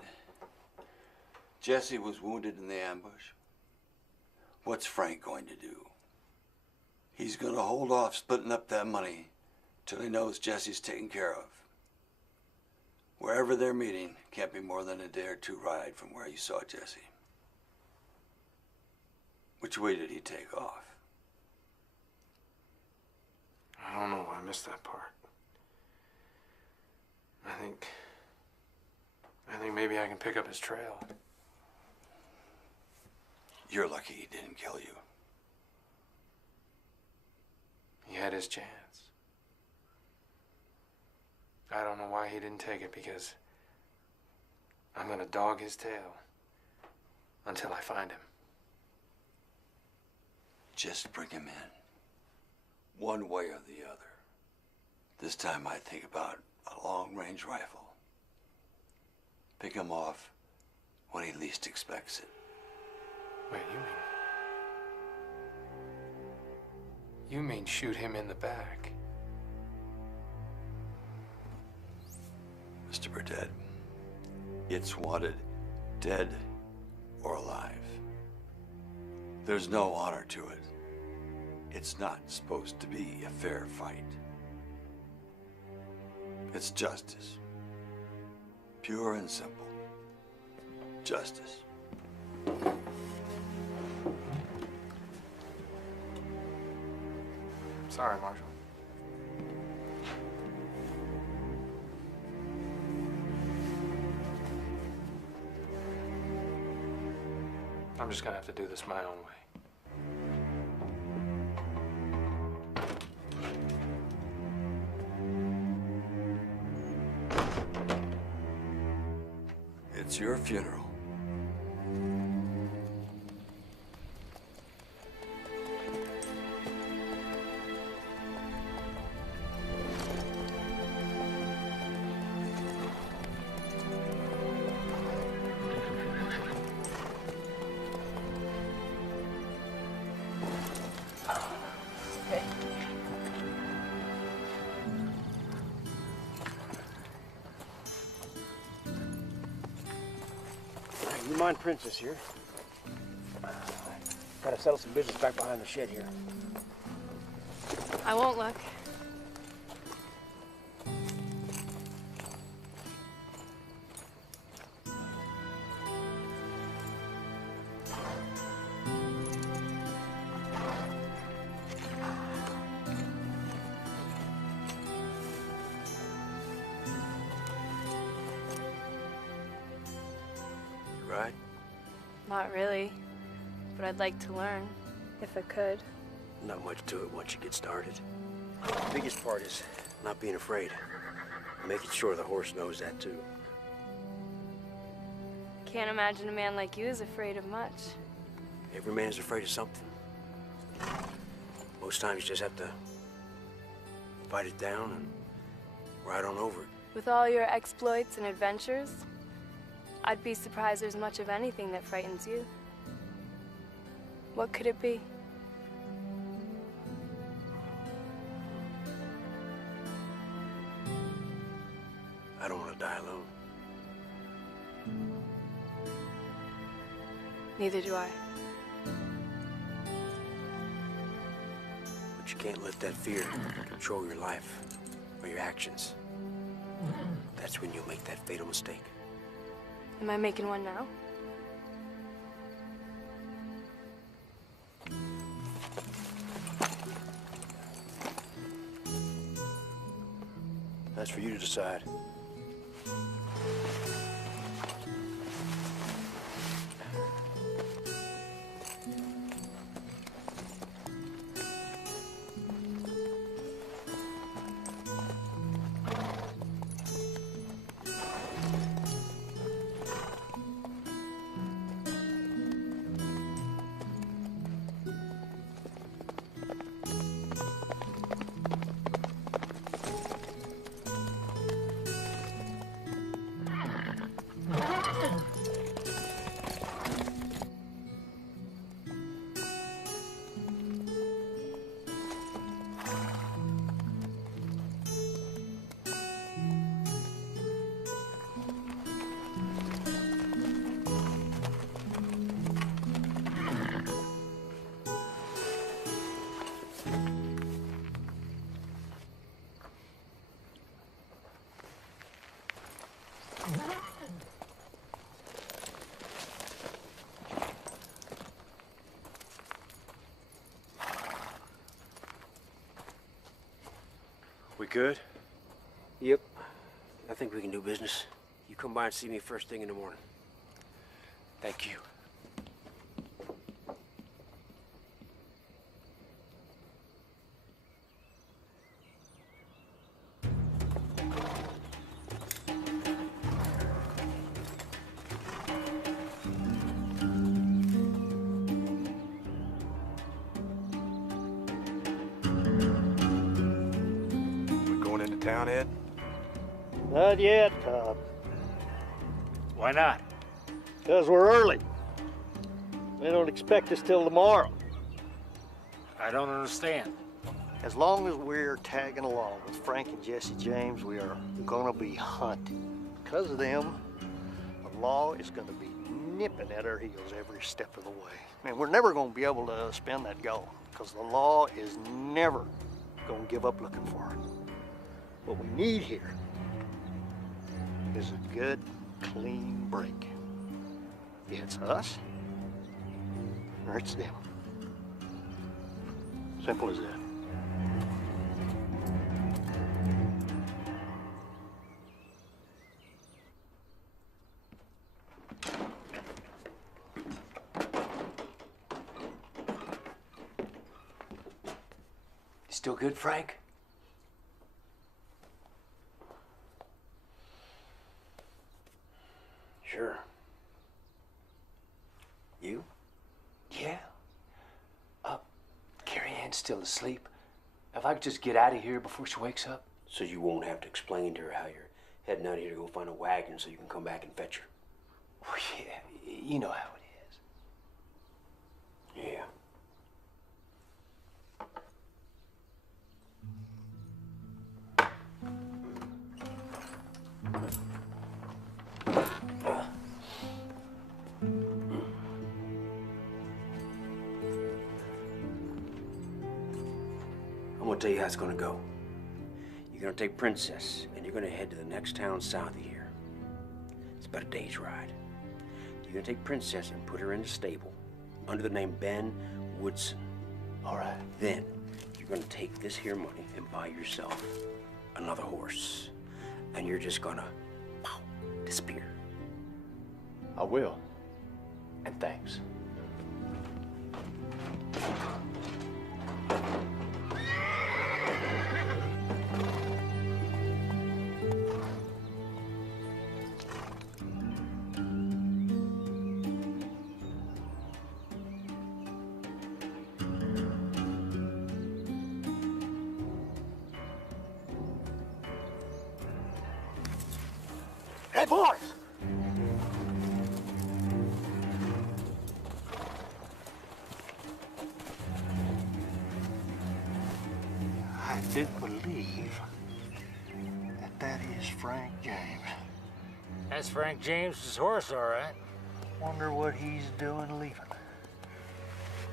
Jesse was wounded in the ambush. What's Frank going to do? He's going to hold off splitting up that money till he knows Jesse's taken care of. Wherever they're meeting can't be more than a day or two ride from where you saw Jesse. Which way did he take off? I don't know. I missed that part. I think maybe I can pick up his trail. You're lucky he didn't kill you. He had his chance. I don't know why he didn't take it, because I'm gonna dog his tail until I find him. Just bring him in. One way or the other. This time I think about a long-range rifle. Pick him off when he least expects it. Wait, you mean shoot him in the back? Mr. Burdett, it's wanted dead or alive. There's no honor to it. It's not supposed to be a fair fight. It's justice. Pure and simple. Justice. Sorry, Marshal. I'm just gonna have to do this my own way. It's your funeral. You mind Princess here? Gotta settle some business back behind the shed here. I won't look. Right? Not really, but I'd like to learn, if I could. Not much to it once you get started. The biggest part is not being afraid. Making sure the horse knows that too. Can't imagine a man like you is afraid of much. Every man's afraid of something. Most times you just have to fight it down and ride on over it. With all your exploits and adventures, I'd be surprised there's much of anything that frightens you. What could it be? I don't want to die alone. Neither do I. But you can't let that fear control your life or your actions. That's when you'll make that fatal mistake. Am I making one now? That's for you to decide. We good? Yep. I think we can do business. You come by and see me first thing in the morning. Thank you. Town, Ed? Not yet, Cobb. Why not? Because we're early. They don't expect us till tomorrow. I don't understand. As long as we're tagging along with Frank and Jesse James, we are gonna be hunted. Because of them, the law is gonna be nipping at our heels every step of the way. I mean, we're never gonna be able to spend that goal, because the law is never gonna give up looking for it. What we need here is a good, clean break. It's us, or it's them. Simple as that. You still good, Frank? Sure. You? Yeah. Carrie Ann's still asleep. If I could just get out of here before she wakes up. So you won't have to explain to her how you're heading out here to go find a wagon so you can come back and fetch her. Oh, yeah, you know how it Yeah. I'm gonna tell you how it's gonna go. You're gonna take Princess, and you're gonna head to the next town south of here. It's about a day's ride. You're gonna take Princess and put her in the stable under the name Ben Woodson. All right. Then you're gonna take this here money and buy yourself another horse, and you're just gonna disappear. I will. And thanks. Hey, boys! I do believe that is Frank James. That's Frank James's horse, all right. Wonder what he's doing leaving.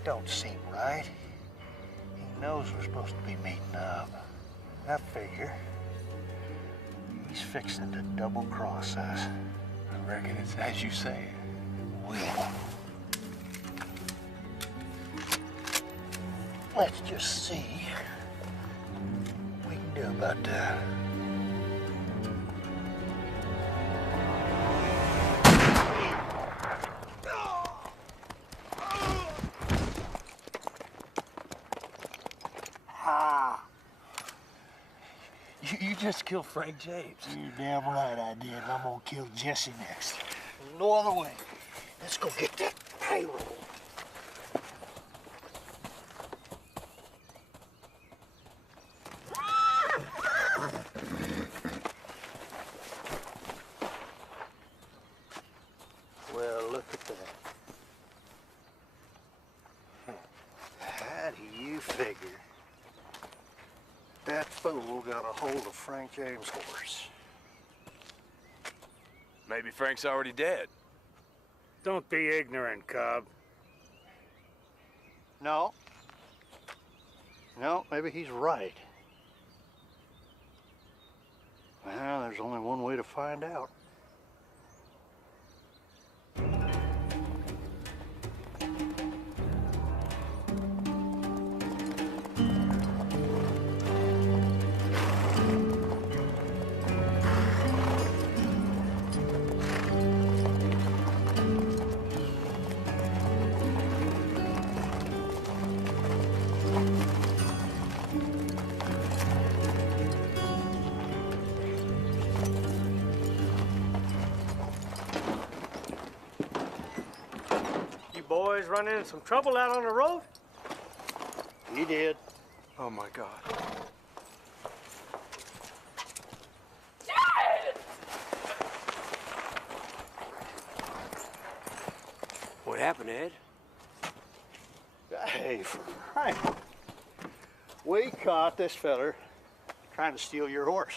Don't seem right. He knows we're supposed to be meeting up. I figure he's fixing to double-cross us. I reckon it's as you say. Will. Let's just see what we can do about that. You just killed Frank James. You're damn right I did. I'm gonna kill Jesse next. No other way. Let's go get that payroll. Well, look at that. How do you figure that fool got a hold of Frank James' horse? Maybe Frank's already dead. Don't be ignorant, Cobb. No. No, maybe he's right. Well, there's only one way to find out. boys run into some trouble out on the road? He did. Oh my God. What happened, Ed? Hey, Frank. We caught this feller trying to steal your horse.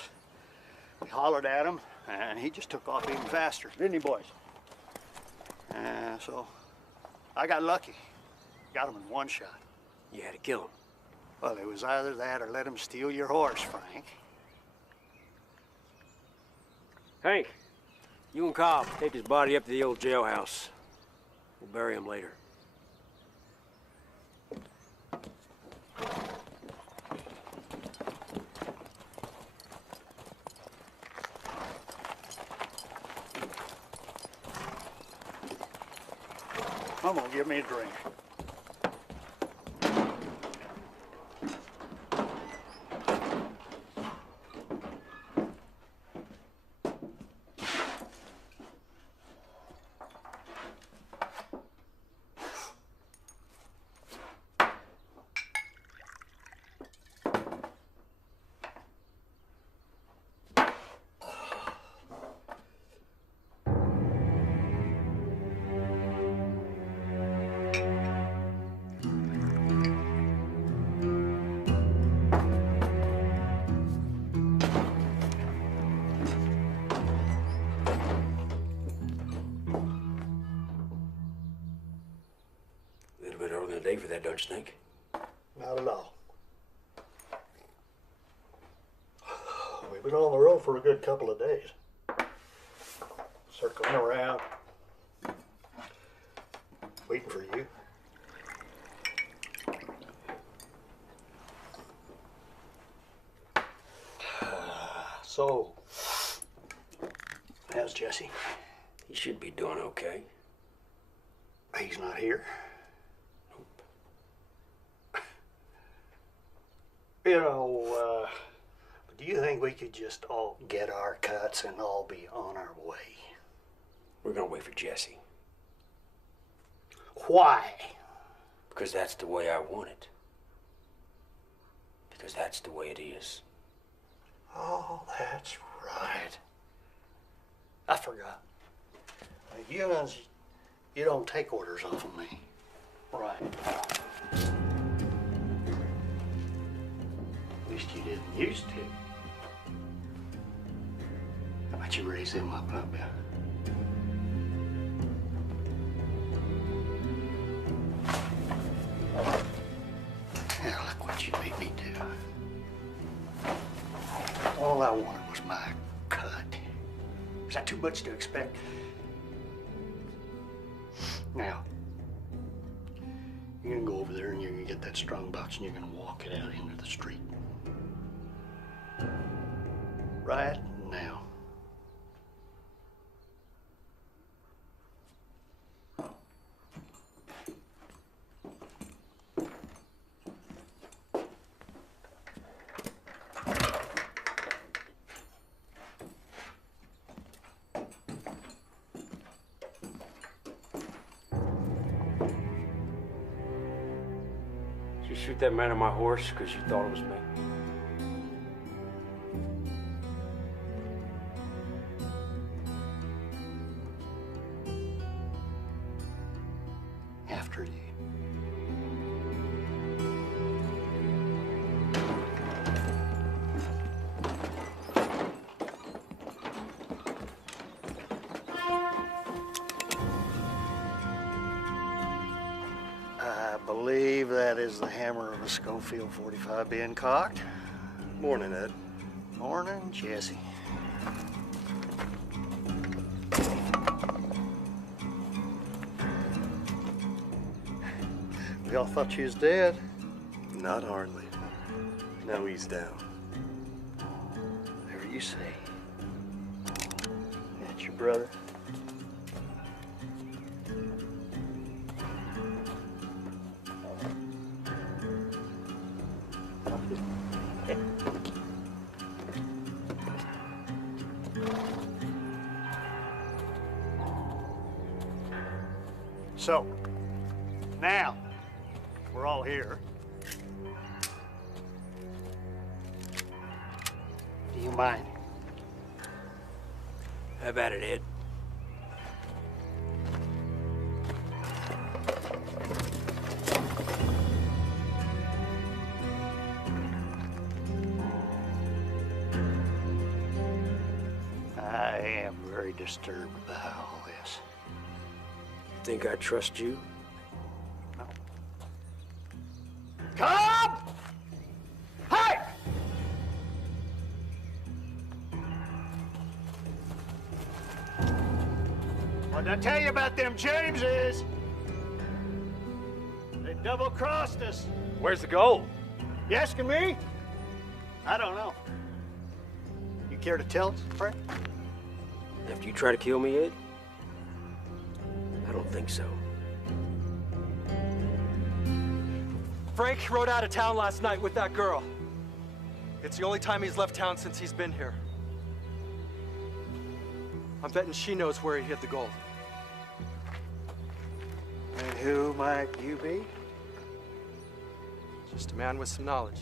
We hollered at him, and he just took off even faster, didn't he, boys? So I got lucky. Got him in one shot. You had to kill him. Well, it was either that or let him steal your horse, Frank. Hank, you and Cobb take his body up to the old jailhouse. We'll bury him later. Come on, give me a drink. Day for that, don't you think? Not at all. We've been on the road for a good couple of days. Circling around, waiting for you. So, how's Jesse? He should be doing okay. He's not here? You know, do you think we could just all get our cuts and all be on our way? We're gonna wait for Jesse. Why? Because that's the way I want it. Because that's the way it is. Oh, that's right. I forgot. You don't take orders off of me. Right. At least you didn't used to. How about you raise him up, huh, Bill? Yeah, look what you made me do. All I wanted was my cut. Is that too much to expect? Now, you're gonna go over there and you're gonna get that strong box and you're gonna walk it out into the street. Right now. Did you shoot that man on my horse because you thought it was me? After you. I believe that is the hammer of a Schofield 45 being cocked. Morning, Ed. Morning, Jesse. We all thought you was dead. Not hardly. Now he's down. Whatever you say. That's your brother. So, Now, we're all here. Do you mind? Have at it, Ed. I am very disturbed about all this. Think I trust you? No. Come! Hey! What did I tell you about them Jameses? They double-crossed us. Where's the gold? You asking me? I don't know. You care to tell us, Frank? After you try to kill me, Ed? I don't think so. Frank rode out of town last night with that girl. It's the only time he's left town since he's been here. I'm betting she knows where he hid the gold. And who might you be? Just a man with some knowledge.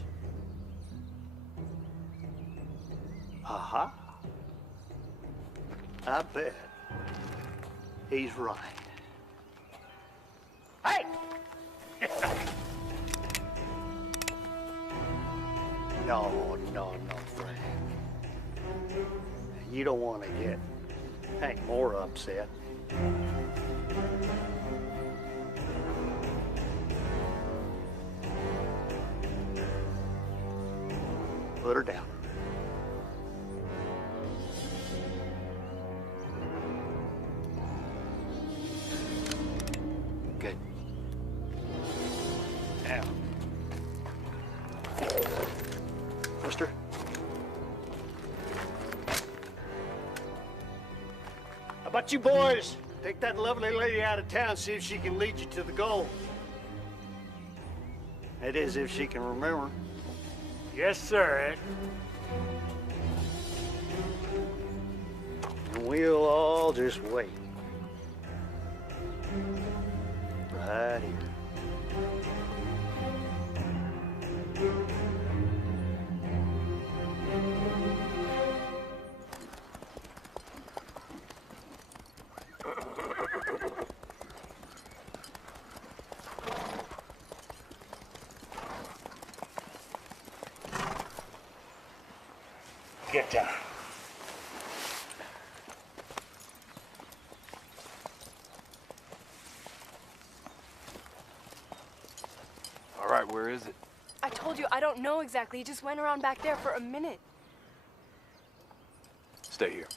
Aha. I bet he's right. Hey! No, Frank. You don't want to get Hank more upset. Put her down. Good. Now. Mister? How about you boys? Take that lovely lady out of town, see if she can lead you to the goal. That is, if she can remember. Yes, sir, Ed. And we'll all just wait. Right here. Get down. All right, where is it? I told you I don't know exactly. He just went around back there for a minute. Stay here.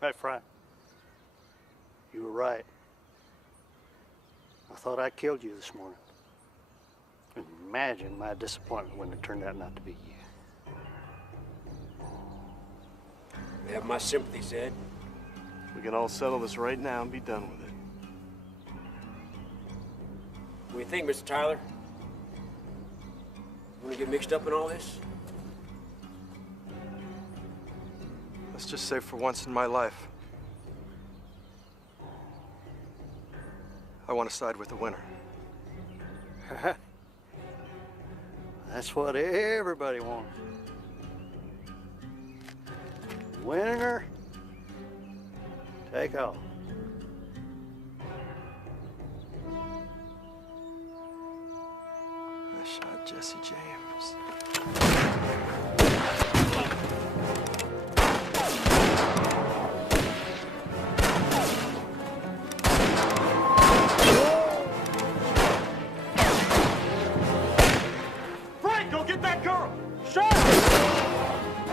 Hey, Frank. You were right. I thought I killed you this morning. Imagine my disappointment when it turned out not to be you. You have my sympathies, Ed. We can all settle this right now and be done with it. What do you think, Mr. Tyler? You want to get mixed up in all this? Let's just say for once in my life, I want to side with the winner. That's what everybody wants. Winner, take all. I shot Jesse James. Frank, go get that girl! Sure!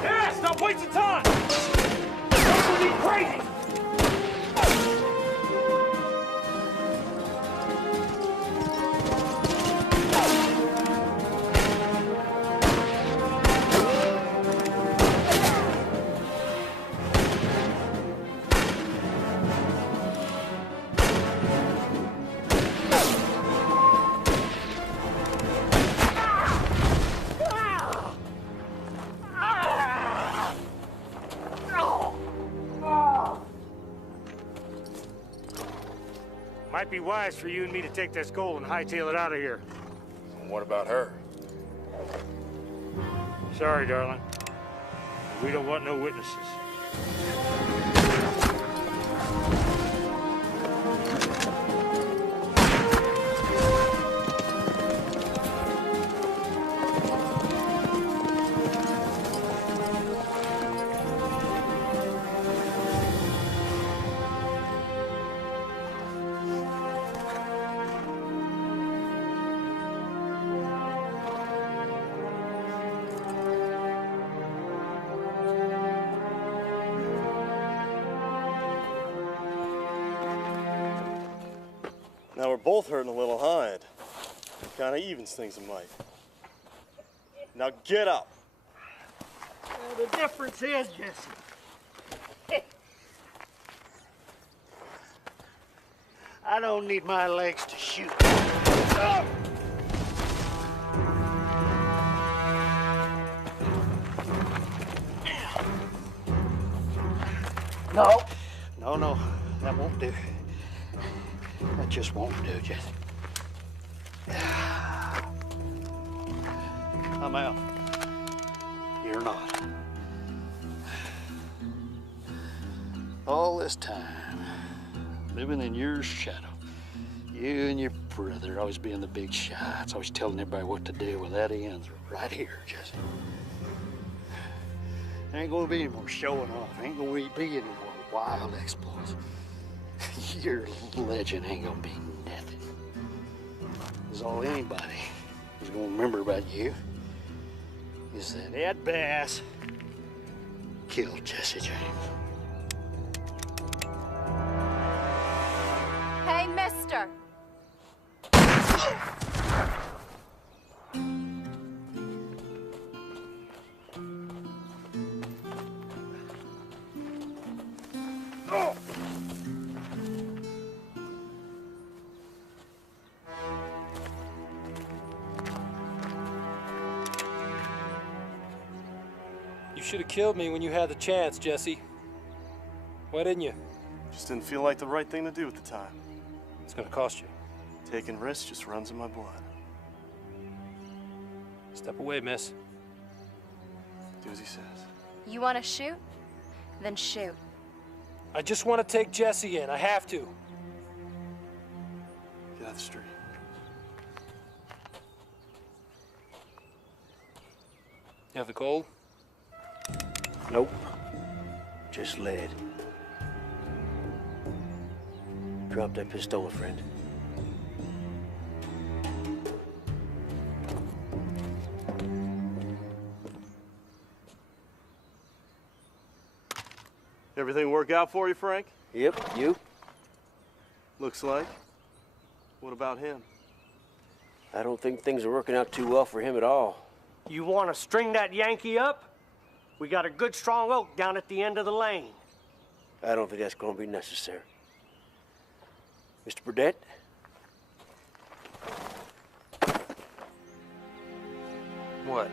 Yeah, stop wasting time! Don't be crazy! might be wise for you and me to take this gold and hightail it out of here. What about her? Sorry, darling. We don't want no witnesses. Now we're both hurting a little, huh, Ed? Kind of evens things a mite. Now get up. Well, the difference is, Jesse, I don't need my legs to shoot. No, no, that won't do. That just won't do, Jesse. I'm out. You're not. All this time, living in your shadow. You and your brother always being the big shots, always telling everybody what to do. Well, that ends right here, Jesse. There ain't gonna be any more showing off. Ain't gonna be any more wild exploits. Your legend ain't gonna be nothing. Because all anybody is gonna remember about you is that Ed Bass killed Jesse James. Hey, mister. You should have killed me when you had the chance, Jesse. Why didn't you? Just didn't feel like the right thing to do at the time. It's gonna cost you. Taking risks just runs in my blood. Step away, miss. Do as he says. You want to shoot? Then shoot. I just want to take Jesse in. I have to. Get out of the street. You have the gold? Nope. Just lead. Drop that pistola, friend. Everything work out for you, Frank? Yep, you? Looks like. What about him? I don't think things are working out too well for him at all. You want to string that Yankee up? We got a good strong oak down at the end of the lane. I don't think that's going to be necessary. Mr. Burdett? What?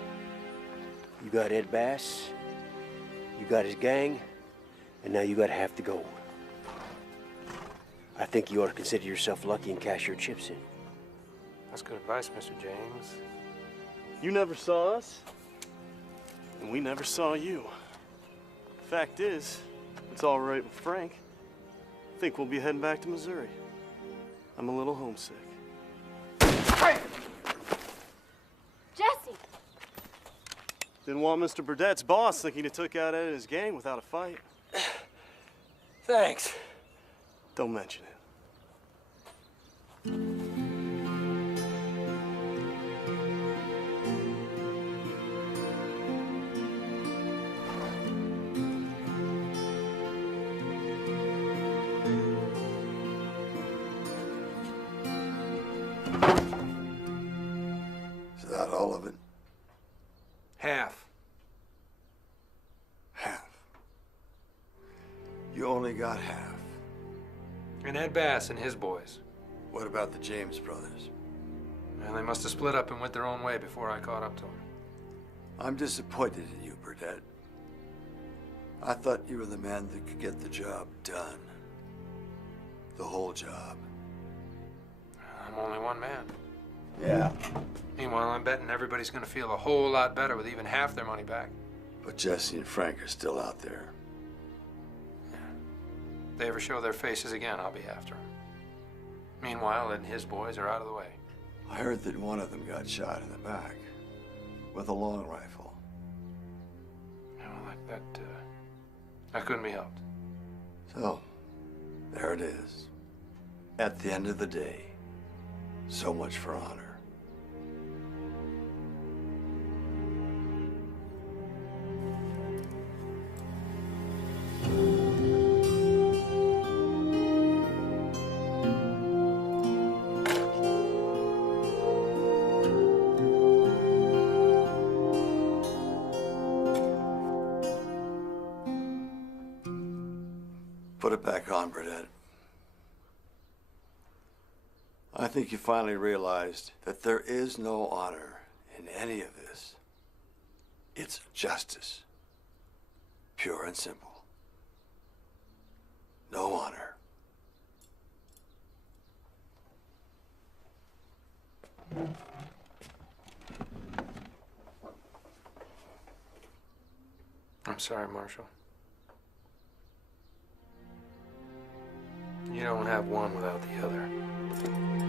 You got Ed Bass, you got his gang, and now you got half the gold. I think you ought to consider yourself lucky and cash your chips in. That's good advice, Mr. James. You never saw us, and we never saw you. Fact is, it's all right with Frank. I think we'll be heading back to Missouri. I'm a little homesick. Jesse! Didn't want Mr. Burdett's boss thinking he took out Ed and his gang without a fight. Thanks. Don't mention it. Is that all of it? Half. Half. You only got half. And Ed Bass and his boys. What about the James brothers? Well, they must have split up and went their own way before I caught up to them. I'm disappointed in you, Burdett. I thought you were the man that could get the job done. The whole job. I'm only one man. Yeah, Meanwhile, I'm betting everybody's gonna feel a whole lot better with even half their money back. but Jesse and Frank are still out there. If they ever show their faces again, I'll be after them. Meanwhile, Ed and his boys are out of the way. I heard that one of them got shot in the back with a long rifle. You know, that couldn't be helped. So, there it is. At the end of the day, so much for honor. Put it back on, Burnett. I think you finally realized that there is no honor in any of this. It's justice. Pure and simple. No honor. I'm sorry, Marshal. You don't have one without the other.